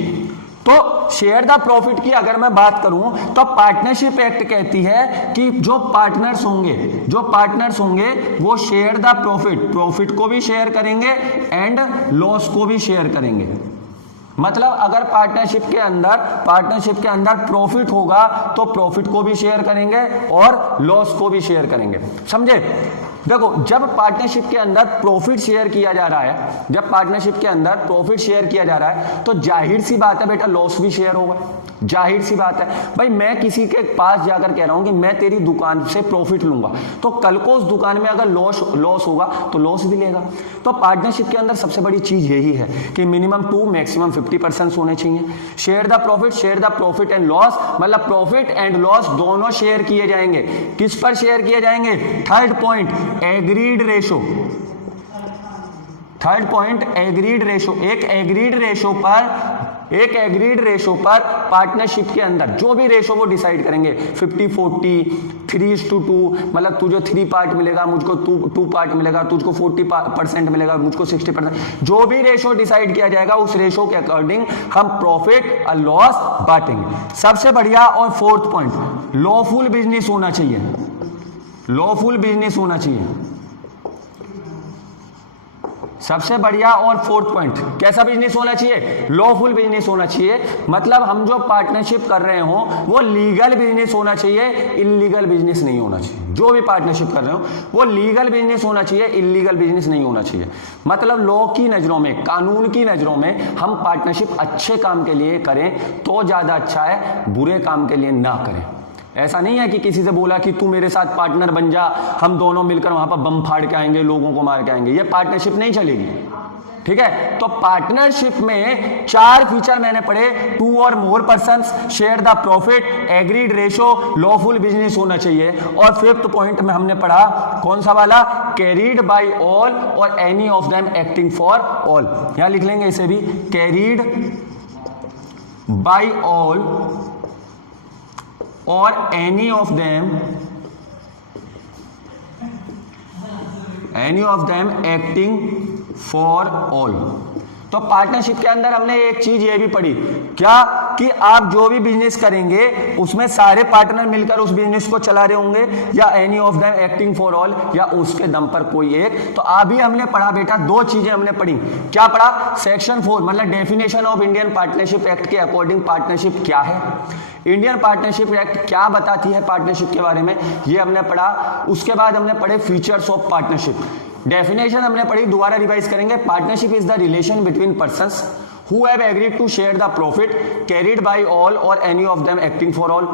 तो शेयर द प्रॉफिट की अगर मैं बात करूं तो पार्टनरशिप एक्ट कहती है कि जो पार्टनर्स होंगे वो शेयर द प्रॉफिट को भी शेयर करेंगे एंड लॉस को भी शेयर करेंगे। मतलब अगर पार्टनरशिप के अंदर प्रॉफिट होगा तो प्रॉफिट को भी शेयर करेंगे और लॉस को भी शेयर करेंगे, समझे? देखो जब पार्टनरशिप के अंदर प्रॉफिट शेयर किया जा रहा है तो जाहिर सी बात है बेटा लॉस भी शेयर होगा, जाहिर सी बात है। भाई मैं किसी के पास जाकर कह रहा हूं कि मैं तेरी दुकान से प्रॉफिट लूंगा, तो कल को उस दुकान में अगर लॉस होगा तो लॉस भी लेगा। तो पार्टनरशिप के अंदर सबसे बड़ी चीज यही है कि मिनिमम 2 मैक्सिमम 50% होने चाहिए। Share the profit and loss, मतलब प्रॉफिट एंड लॉस दोनों शेयर किए जाएंगे। किस पर शेयर किए जाएंगे? Third point agreed ratio. एक एग्रीड रेशो पर पार्टनरशिप के अंदर जो भी रेशो वो डिसाइड करेंगे, 50-40, 3:2, मतलब तुझे 3 पार्ट मिलेगा, मुझको 2 पार्ट मिलेगा, तुझको 40% मिलेगा, मुझको 60%, जो भी रेशो डिसाइड किया जाएगा उस रेशो के अकॉर्डिंग हम प्रॉफिट और लॉस बांटेंगे। सबसे बढ़िया और फोर्थ पॉइंट, लॉफुल बिजनेस होना चाहिए। सबसे बढ़िया और फोर्थ पॉइंट, कैसा बिजनेस होना चाहिए? लॉफुल बिजनेस होना चाहिए। मतलब हम जो पार्टनरशिप कर रहे हो वो लीगल बिजनेस होना चाहिए, इलीगल बिजनेस नहीं होना चाहिए। जो भी पार्टनरशिप कर रहे हो वो लीगल बिजनेस होना चाहिए, इलीगल बिजनेस नहीं होना चाहिए। मतलब लॉ की नजरों में, कानून की नजरों में हम पार्टनरशिप अच्छे काम के लिए करें तो ज्यादा अच्छा है, बुरे काम के लिए ना करें। ऐसा नहीं है कि किसी से बोला कि तू मेरे साथ पार्टनर बन जा, हम दोनों मिलकर वहां पर बम फाड़ के आएंगे, लोगों को मार के आएंगे, ये पार्टनरशिप नहीं चलेगी, ठीक है? तो पार्टनरशिप में 4 फीचर मैंने पढ़े, 2 or more persons, share the profit, agreed ratio, lawful business होना चाहिए। और 5th पॉइंट में हमने पढ़ा कौन सा वाला? Carried bye all or any of them acting for all. यहां लिख लेंगे इसे भी, carried bye all or any of them acting for all. तो पार्टनरशिप के अंदर हमने एक चीज ये भी पढ़ी, क्या? कि आप जो भी बिजनेस करेंगे उसमें सारे पार्टनर मिलकर उस बिजनेस को चला रहे होंगे, या any of them acting for all, या उसके दम पर कोई एक। तो अभी हमने पढ़ा बेटा 2 चीजें हमने पढ़ी। क्या पढ़ा? सेक्शन 4 मतलब definition of Indian partnership act के अकॉर्डिंग पार्टनरशिप क्या है, इंडियन पार्टनरशिप एक्ट क्या बताती है पार्टनरशिप के बारे में, ये हमने पढ़ा। उसके बाद हमने पढ़े फीचर्स ऑफ पार्टनरशिप, डेफिनेशन हमने पढ़ी, दोबारा रिवाइज करेंगे। Partnership is the relation between persons who have agreed to share the profit carried by all or any of them acting for all।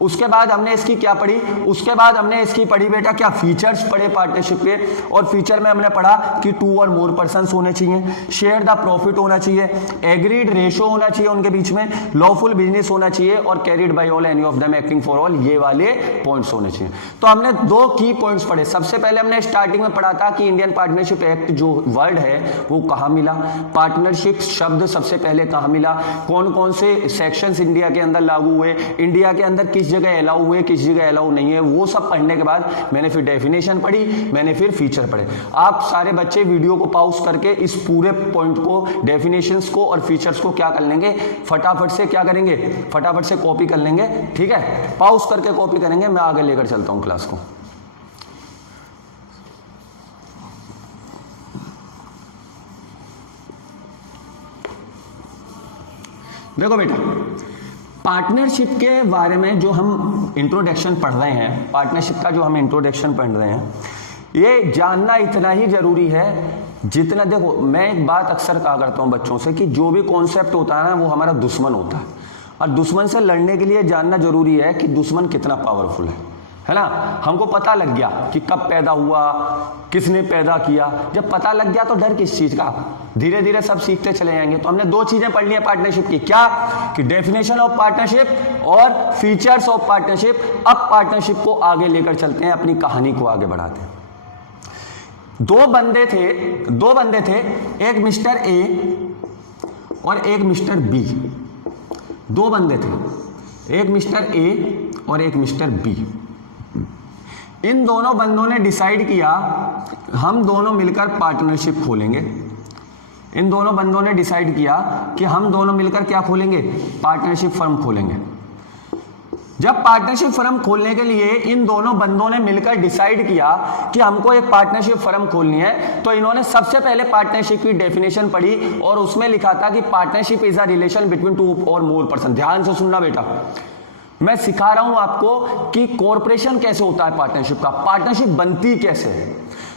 उसके बाद हमने इसकी क्या पढ़ी? उसके बाद हमने इसकी पढ़ी बेटा क्या? फीचर्स पढ़े पार्टनरशिप के, और फीचर में हमने पढ़ा कि 2 और मोर पर्संस होने चाहिए, शेयर द प्रॉफिट होना चाहिए, एग्रीड रेशो होना चाहिए उनके बीच में, लॉफुल बिजनेस होना चाहिए, और carried by all any of them acting for all, ये वाले पॉइंट्स होने चाहिए। तो हमने 2 की पॉइंट्स पढ़े। सबसे पहले हमने स्टार्टिंग में पढ़ा था कि इंडियन पार्टनरशिप एक्ट जो वर्ड है वो कहाँ मिला, पार्टनरशिप शब्द सबसे पहले कहां मिला, कौन कौन से सेक्शंस इंडिया के अंदर लागू हुए, इंडिया के अंदर किस जगह अलाउ हुए, किस जगह अलाउ नहीं है, वो सब पढ़ने के बाद मैंने फिर डेफिनेशन पढ़ी, मैंने फिर फीचर पढ़े। आप सारे बच्चे वीडियो को पॉज करके इस पूरे पॉइंट को, डेफिनेशंस को और फीचर्स को क्या कर लेंगे, फटाफट से क्या करेंगे, फटाफट से कॉपी कर लेंगे, ठीक है? पॉज करके कॉपी करेंगे, मैं आगे लेकर चलता हूं क्लास को। देखो बेटा, पार्टनरशिप के बारे में जो हम इंट्रोडक्शन पढ़ रहे हैं, पार्टनरशिप का जो हम इंट्रोडक्शन पढ़ रहे हैं, ये जानना इतना ही जरूरी है जितना, देखो मैं एक बात अक्सर कहा करता हूं बच्चों से कि जो भी कॉन्सेप्ट होता है ना वो हमारा दुश्मन होता है, और दुश्मन से लड़ने के लिए जानना जरूरी है कि दुश्मन कितना पावरफुल है ना। हमको पता लग गया कि कब पैदा हुआ, किसने पैदा किया, जब पता लग गया तो डर किस चीज का, धीरे धीरे सब सीखते चले जाएंगे। तो हमने दो चीजें पढ़ ली है पार्टनरशिप की, क्या कि डेफिनेशन ऑफ पार्टनरशिप और फीचर्स ऑफ पार्टनरशिप। अब पार्टनरशिप को आगे लेकर चलते हैं, अपनी कहानी को आगे बढ़ाते हैं। दो बंदे थे, एक मिस्टर ए और एक मिस्टर बी। दो बंदे थे, एक मिस्टर ए और एक मिस्टर बी। इन दोनों बंदों ने डिसाइड किया हम दोनों मिलकर पार्टनरशिप खोलेंगे। इन दोनों बंदों ने डिसाइड किया कि हम दोनों मिलकर क्या खोलेंगे, पार्टनरशिप फर्म खोलेंगे। जब पार्टनरशिप फर्म खोलने के लिए इन दोनों बंदों ने मिलकर डिसाइड किया कि हमको एक पार्टनरशिप फर्म खोलनी है, तो इन्होंने सबसे पहले पार्टनरशिप की डेफिनेशन पढ़ी और उसमें लिखा था कि partnership is a relation between two और मोर पर्सन। ध्यान से सुनना बेटा, मैं सिखा रहा हूं आपको कि कॉर्पोरेशन कैसे होता है पार्टनरशिप का, पार्टनरशिप बनती कैसे है।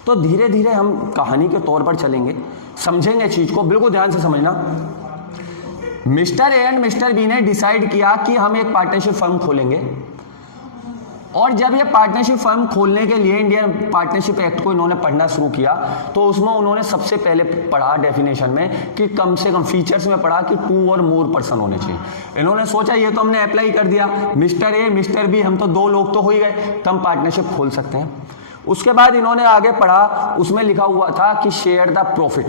तो धीरे धीरे हम कहानी के तौर पर चलेंगे, समझेंगे चीज को, बिल्कुल ध्यान से समझना। Mister A and mister B ने डिसाइड किया कि हम एक पार्टनरशिप फर्म खोलेंगे, और जब ये पार्टनरशिप फर्म खोलने के लिए इंडियन पार्टनरशिप एक्ट को इन्होंने पढ़ना शुरू किया, तो उसमें उन्होंने सबसे पहले पढ़ा डेफिनेशन में कि कम से कम फीचर्स में पढ़ा कि 2 और मोर पर्सन होने चाहिए। इन्होंने सोचा ये तो हमने अप्लाई कर दिया, मिस्टर ए मिस्टर बी, हम तो 2 लोग तो हो ही गए, तो हम पार्टनरशिप खोल सकते हैं। उसके बाद इन्होंने आगे पढ़ा, उसमें लिखा हुआ था कि शेयर द प्रॉफिट।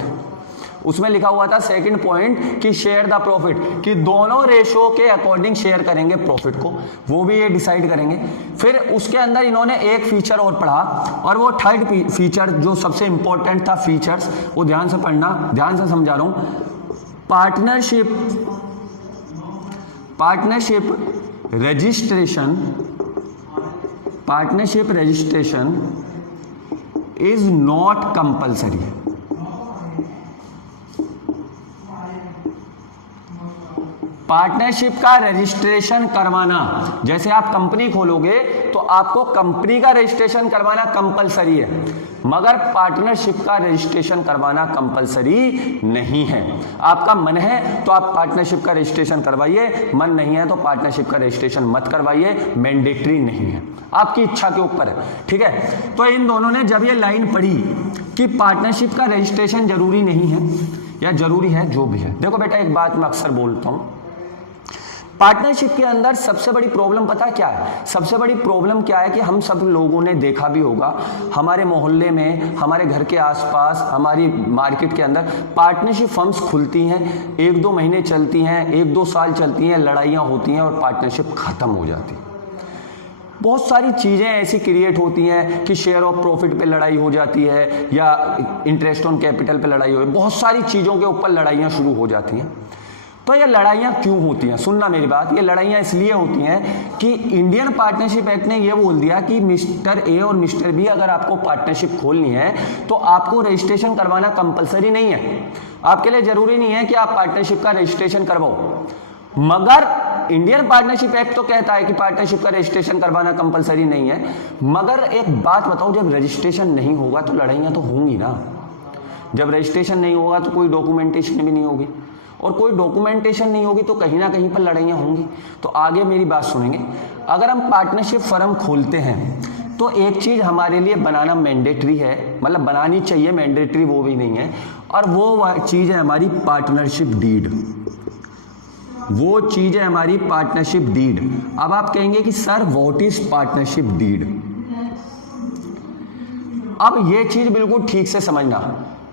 उसमें लिखा हुआ था सेकंड पॉइंट कि शेयर द प्रॉफिट, कि दोनों रेशो के अकॉर्डिंग शेयर करेंगे प्रॉफिट को, वो भी ये डिसाइड करेंगे। फिर उसके अंदर इन्होंने एक फीचर और पढ़ा, और वो थर्ड फीचर जो सबसे इंपॉर्टेंट था फीचर्स, वो ध्यान से पढ़ना, ध्यान से समझा रहा हूं। Partnership registration is not compulsory. Partnership का रजिस्ट्रेशन करवाना, जैसे आप कंपनी खोलोगे तो आपको कंपनी का रजिस्ट्रेशन करवाना कंपलसरी है, मगर पार्टनरशिप का रजिस्ट्रेशन करवाना कंपलसरी नहीं है। आपका मन है तो आप पार्टनरशिप का रजिस्ट्रेशन करवाइए, मन नहीं है तो पार्टनरशिप का रजिस्ट्रेशन मत करवाइए, मैंडेटरी नहीं है, आपकी इच्छा के ऊपर है, ठीक है। तो इन दोनों ने जब ये लाइन पढ़ी कि पार्टनरशिप का रजिस्ट्रेशन जरूरी नहीं है या जरूरी है, जो भी है, देखो बेटा एक बात मैं अक्सर बोलता हूं, पार्टनरशिप के अंदर सबसे बड़ी प्रॉब्लम पता क्या है? सबसे बड़ी प्रॉब्लम क्या है कि हम सब लोगों ने देखा भी होगा, हमारे मोहल्ले में, हमारे घर के आसपास, हमारी मार्केट के अंदर पार्टनरशिप फर्म्स खुलती हैं, 1-2 महीने चलती हैं, 1-2 साल चलती हैं, लड़ाइयाँ होती हैं और पार्टनरशिप खत्म हो जाती है। बहुत सारी चीज़ें ऐसी क्रिएट होती हैं कि शेयर ऑफ प्रॉफिट पे लड़ाई हो जाती है, या इंटरेस्ट ऑन कैपिटल पे लड़ाई हो, बहुत सारी चीज़ों के ऊपर लड़ाइयाँ शुरू हो जाती हैं। तो ये लड़ाइयाँ क्यों होती हैं? सुनना मेरी बात, ये लड़ाइयाँ इसलिए होती हैं कि इंडियन पार्टनरशिप एक्ट ने ये बोल दिया कि मिस्टर ए और मिस्टर बी अगर आपको पार्टनरशिप खोलनी है तो आपको रजिस्ट्रेशन करवाना कंपलसरी नहीं है, आपके लिए जरूरी नहीं है कि आप पार्टनरशिप का रजिस्ट्रेशन करवाओ, मगर इंडियन पार्टनरशिप एक्ट तो कहता है कि पार्टनरशिप का रजिस्ट्रेशन करवाना कंपलसरी नहीं है। मगर एक बात बताओ, जब रजिस्ट्रेशन नहीं होगा तो लड़ाइयाँ तो होंगी ना। जब रजिस्ट्रेशन नहीं होगा तो कोई डॉक्यूमेंटेशन भी नहीं होगी, और कोई डॉक्यूमेंटेशन नहीं होगी तो कहीं ना कहीं पर लड़ाइयाँ होंगी। तो आगे मेरी बात सुनेंगे, अगर हम पार्टनरशिप फर्म खोलते हैं तो एक चीज़ हमारे लिए बनाना मैंडेटरी है, मतलब बनानी चाहिए, मैंडेटरी वो भी नहीं है, और वो चीज़ है हमारी पार्टनरशिप डीड। वो चीज़ है हमारी पार्टनरशिप डीड। अब आप कहेंगे कि sir what is partnership deed? अब ये चीज़ बिल्कुल ठीक से समझना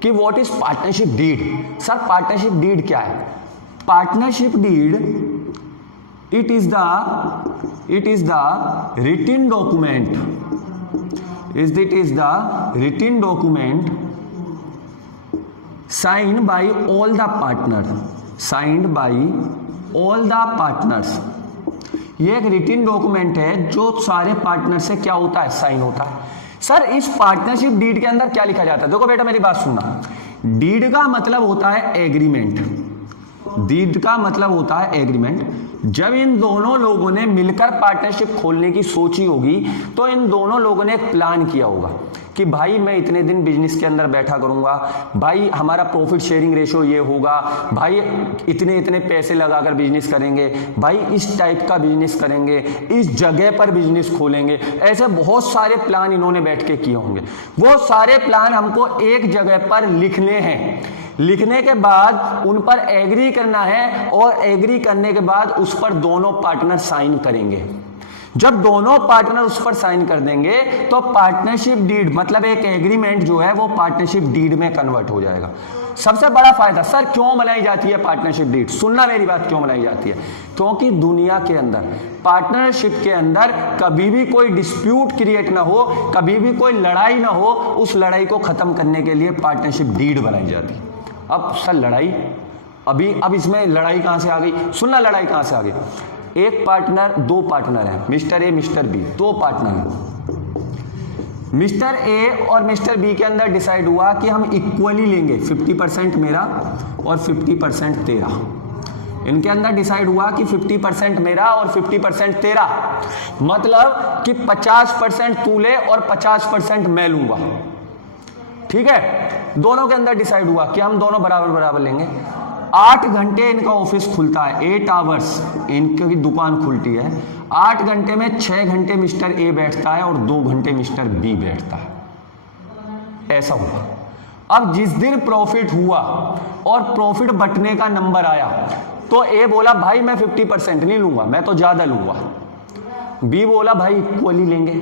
कि what is partnership deed. Sir partnership deed क्या है? Partnership deed it is the written document, it is the written document signed by all the partner, signed by all the partners. ये एक रिटन डॉक्यूमेंट है जो सारे partner से क्या होता है, साइन होता है। सर इस पार्टनरशिप डीड के अंदर क्या लिखा जाता है? देखो बेटा मेरी बात सुनना, डीड का मतलब होता है एग्रीमेंट, डीड का मतलब होता है एग्रीमेंट। जब इन दोनों लोगों ने मिलकर पार्टनरशिप खोलने की सोची होगी तो इन दोनों लोगों ने एक प्लान किया होगा कि भाई मैं इतने दिन बिजनेस के अंदर बैठा करूंगा, भाई हमारा प्रॉफिट शेयरिंग रेशो ये होगा, भाई इतने इतने पैसे लगाकर बिजनेस करेंगे, भाई इस टाइप का बिजनेस करेंगे, इस जगह पर बिजनेस खोलेंगे। ऐसे बहुत सारे प्लान इन्होंने बैठ के किए होंगे। वो सारे प्लान हमको एक जगह पर लिखने हैं। लिखने के बाद उन पर एग्री करना है और एग्री करने के बाद उस पर दोनों पार्टनर साइन करेंगे। जब दोनों पार्टनर उस पर साइन कर देंगे तो पार्टनरशिप डीड मतलब एक एग्रीमेंट जो है वो पार्टनरशिप डीड में कन्वर्ट हो जाएगा। सबसे बड़ा फायदा, सर क्यों बनाई जाती है पार्टनरशिप डीड? सुनना मेरी बात, क्यों बनाई जाती है? क्योंकि दुनिया के अंदर पार्टनरशिप के अंदर कभी भी कोई डिस्प्यूट क्रिएट ना हो, कभी भी कोई लड़ाई ना हो, उस लड़ाई को खत्म करने के लिए पार्टनरशिप डीड बनाई जाती है। अब सर लड़ाई, अब इसमें लड़ाई कहां से आ गई? सुनना, लड़ाई कहां से आ गई? एक पार्टनर, दो पार्टनर हैं, मिस्टर ए मिस्टर बी, दो पार्टनर हैं। मिस्टर ए और मिस्टर बी के अंदर डिसाइड हुआ कि हम इक्वली लेंगे, 50% मेरा और 50% तेरा। इनके अंदर डिसाइड हुआ कि 50% मेरा और 50% तेरा, मतलब कि 50% तू ले और 50% मैं लूंगा। ठीक है, दोनों के अंदर डिसाइड हुआ कि हम दोनों बराबर बराबर लेंगे। 8 घंटे इनका ऑफिस खुलता है, 8 आवर्स इनकी दुकान खुलती है। 8 घंटे में 6 घंटे मिस्टर ए बैठता है और 2 घंटे मिस्टर बी बैठता है। ऐसा हुआ। अब जिस दिन प्रॉफिट हुआ और प्रॉफिट बंटने का नंबर आया तो ए बोला भाई मैं 50% नहीं लूंगा, मैं तो ज्यादा लूंगा। बी बोला भाई इक्वली लेंगे।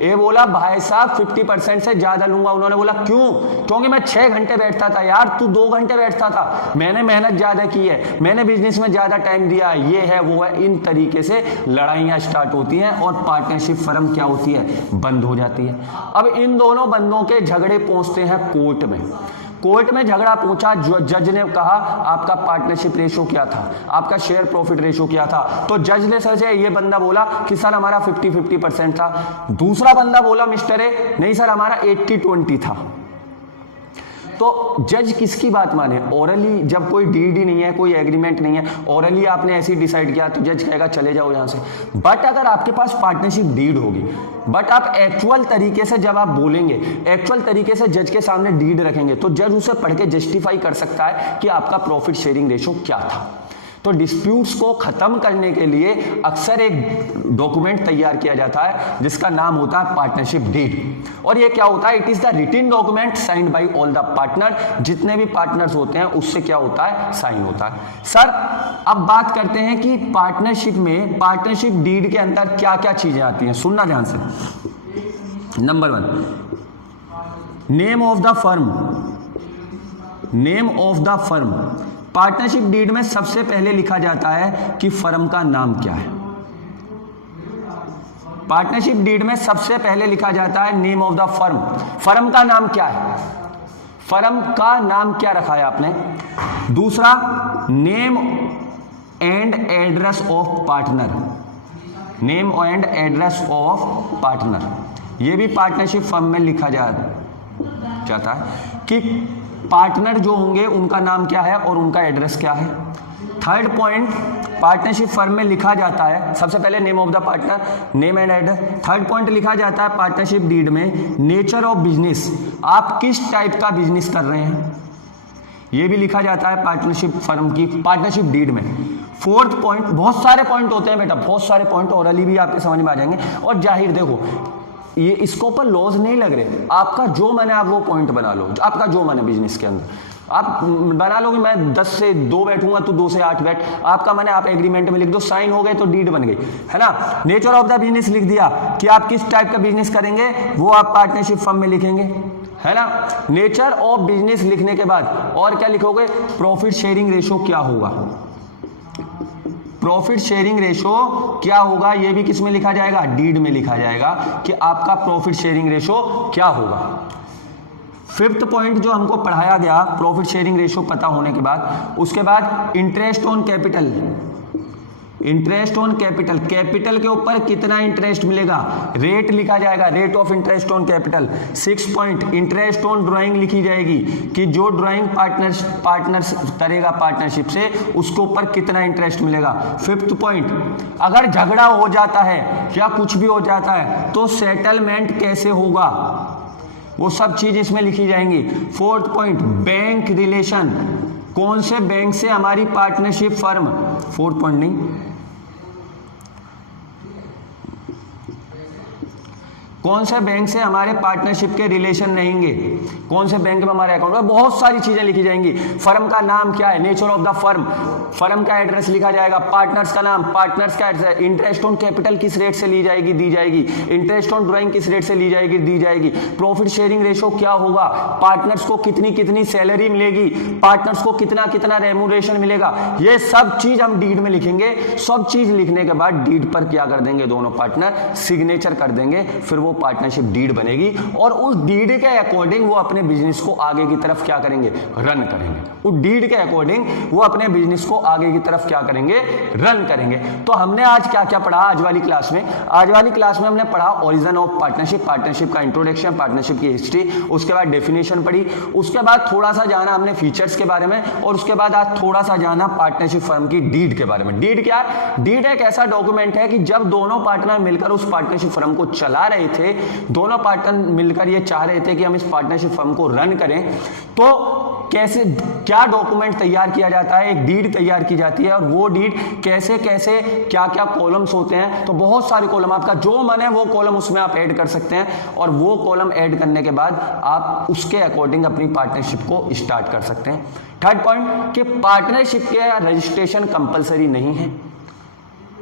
ए बोला भाई साहब 50% से ज्यादा लूंगा। उन्होंने बोला क्यों? क्योंकि मैं 6 घंटे बैठता था यार, तू 2 घंटे बैठता था, मैंने मेहनत ज्यादा की है, मैंने बिजनेस में ज्यादा टाइम दिया है, ये है वो है। इन तरीके से लड़ाइयां स्टार्ट होती हैं और पार्टनरशिप फर्म क्या होती है? बंद हो जाती है। अब इन दोनों बंदों के झगड़े पहुंचते हैं कोर्ट में। कोर्ट में झगड़ा पहुंचा, जज ने कहा आपका पार्टनरशिप रेशो क्या था, आपका शेयर प्रॉफिट रेशो क्या था? तो जज ने सर ये बंदा बोला कि सर हमारा 50-50% था। दूसरा बंदा बोला मिस्टर ए नहीं सर हमारा 80-20 था। तो जज किसकी बात माने? ओरली, जब कोई डीड ही नहीं है, कोई एग्रीमेंट नहीं है, ओरली आपने ऐसे ही डिसाइड किया तो जज कहेगा चले जाओ यहां से। बट अगर आपके पास पार्टनरशिप डीड होगी, बट आप एक्चुअल तरीके से जब आप बोलेंगे, एक्चुअल तरीके से जज के सामने डीड रखेंगे तो जज उसे पढ़ के जस्टिफाई कर सकता है कि आपका प्रॉफिट शेयरिंग रेशो क्या था। तो डिस्प्यूट्स को खत्म करने के लिए अक्सर एक डॉक्यूमेंट तैयार किया जाता है जिसका नाम होता है पार्टनरशिप डीड। और ये क्या होता है? It is the written document signed by all the partner. जितने भी पार्टनर्स होते हैं उससे क्या होता है? साइन होता है। सर अब बात करते हैं कि पार्टनरशिप में, पार्टनरशिप डीड के अंदर क्या क्या चीजें आती हैं। सुनना ध्यान से। Number 1, name of the firm. Name of the firm. Partnership deed में सबसे पहले लिखा जाता है कि फर्म का नाम क्या है। पार्टनरशिप डीड में सबसे पहले लिखा जाता है name of the firm. Firm का नाम क्या है? फर्म का नाम क्या रखा है आपने? दूसरा, name and address of partner. Name and address of partner, यह भी पार्टनरशिप फर्म में लिखा जाता है कि पार्टनर जो होंगे उनका नाम क्या है और उनका एड्रेस क्या है। थर्ड पॉइंट, पार्टनरशिप फर्म में लिखा जाता है सबसे पहले name of the partner, name and address. Third point लिखा जाता है पार्टनरशिप डीड में नेचर ऑफ बिजनेस, आप किस टाइप का बिजनेस कर रहे हैं, यह भी लिखा जाता है पार्टनरशिप फर्म की पार्टनरशिप डीड में। फोर्थ पॉइंट, बहुत सारे पॉइंट होते हैं बेटा, बहुत सारे पॉइंट ओरली भी आपके समझ में आ जाएंगे। और जाहिर देखो ये इसको पर लॉज नहीं लग रहे, आपका जो मन है आप वो पॉइंट बना लो, आपका जो मन है बिजनेस के अंदर आप बना लो कि मैं 10 से 2 बैठूंगा तो 2 से 8 बैठ, आपका मन है आप एग्रीमेंट में लिख दो, साइन हो गए तो डीड बन गई, है ना। नेचर ऑफ द बिजनेस लिख दिया कि आप किस टाइप का बिजनेस करेंगे वो आप पार्टनरशिप फर्म में लिखेंगे, है ना। नेचर ऑफ बिजनेस लिखने के बाद और क्या लिखोगे? प्रॉफिट शेयरिंग रेशो क्या होगा, प्रॉफिट शेयरिंग रेशो क्या होगा, यह भी किस में लिखा जाएगा? डीड में लिखा जाएगा कि आपका प्रॉफिट शेयरिंग रेशो क्या होगा। फिफ्थ पॉइंट जो हमको पढ़ाया गया प्रॉफिट शेयरिंग रेशो पता होने के बाद, उसके बाद interest on capital, interest on capital, capital के ऊपर कितना इंटरेस्ट मिलेगा, रेट लिखा जाएगा, rate of interest on capital. 6 point interest on drawing लिखी जाएगी कि जो ड्राइंग पार्टनर्स करेगा पार्टनरशिप से उसके ऊपर कितना इंटरेस्ट मिलेगा। 5th पॉइंट, अगर झगड़ा हो जाता है या कुछ भी हो जाता है तो सेटलमेंट कैसे होगा, वो सब चीज इसमें लिखी जाएंगी। 4th पॉइंट, बैंक रिलेशन, कौन से बैंक से हमारी पार्टनरशिप फर्म, 4th पॉइंट नहीं, कौन से बैंक से हमारे पार्टनरशिप के रिलेशन रहेंगे, कौन से बैंक में हमारे अकाउंट में, बहुत सारी चीजें लिखी जाएंगी। फर्म का नाम क्या है, nature of the firm, firm का एड्रेस लिखा जाएगा, पार्टनर्स का नाम, पार्टनर्स का एड्रेस, इंटरेस्ट ऑन कैपिटल किस रेट से ली जाएगी, दी जाएगी, इंटरेस्ट ऑन ड्राइंग किस रेट से ली जाएगी, दी जाएगी, प्रॉफिट शेयरिंग रेशो क्या होगा, पार्टनर्स को कितनी कितनी सैलरी मिलेगी, पार्टनर्स को कितना कितना रेम्यूनरेशन मिलेगा, ये सब चीज हम डीड में लिखेंगे। सब चीज लिखने के बाद डीड पर क्या कर देंगे, दोनों पार्टनर सिग्नेचर कर देंगे, फिर वो पार्टनरशिप डीड बनेगी और उस डीड के अकॉर्डिंग वो अपने बिजनेस को आगे की तरफ क्या करेंगे, रन करेंगे। उस डीड के अकॉर्डिंग वो अपने बिजनेस को आगे की तरफ क्या करेंगे, रन करेंगे। तो हमने आज क्या क्या पढ़ा आज वाली क्लास में, आज वाली क्लास में हमने पढ़ा ओरिजिन ऑफ पार्टनरशिप, पार्टनरशिप का इंट्रोडक्शन, पार्टनरशिप की हिस्ट्री, उसके बाद डेफिनेशन पढ़ी, उसके बाद थोड़ा सा जाना हमने फीचर्स के बारे में और उसके बाद आज थोड़ा सा जाना पार्टनरशिप फर्म की डीड के बारे में। डीड क्या है, डीड एक ऐसा डॉक्यूमेंट है कि जब दोनों पार्टनर मिलकर उस पार्टनरशिप फर्म को चला रहे थे, दोनों पार्टनर मिलकर ये चाह रहे थे कि हम इस पार्टनरशिप फर्म को रन करें, तो कैसे क्या डॉक्यूमेंट तैयार किया जाता है, एक डीड तैयार की जाती है और वो डीड कैसे कैसे क्या क्या कॉलम्स होते हैं, तो बहुत सारे कॉलम, आपका जो मन है वो कॉलम उसमें आप ऐड कर सकते हैं और वो कॉलम ऐड करने के बाद आप उसके अकॉर्डिंग अपनी पार्टनरशिप को स्टार्ट कर सकते हैं। 3rd पॉइंट कि पार्टनरशिप के रजिस्ट्रेशन कंपलसरी नहीं है,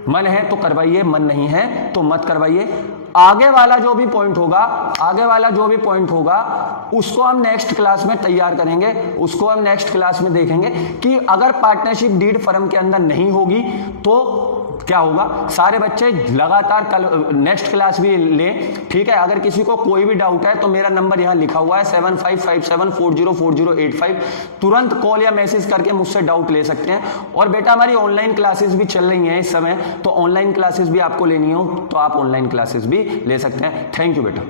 मन है तो करवाइए, मन नहीं है तो मत करवाइए। आगे वाला जो भी पॉइंट होगा, आगे वाला जो भी पॉइंट होगा उसको हम नेक्स्ट क्लास में तैयार करेंगे, उसको हम नेक्स्ट क्लास में देखेंगे कि अगर पार्टनरशिप डीड फर्म के अंदर नहीं होगी तो क्या होगा। सारे बच्चे लगातार कल नेक्स्ट क्लास भी लें, ठीक है। अगर किसी को कोई भी डाउट है तो मेरा नंबर यहां लिखा हुआ है 7557404085, तुरंत कॉल या मैसेज करके मुझसे डाउट ले सकते हैं। और बेटा हमारी ऑनलाइन क्लासेस भी चल रही हैं इस समय, तो ऑनलाइन क्लासेस भी आपको लेनी हो तो आप ऑनलाइन क्लासेस भी ले सकते हैं। थैंक यू बेटा।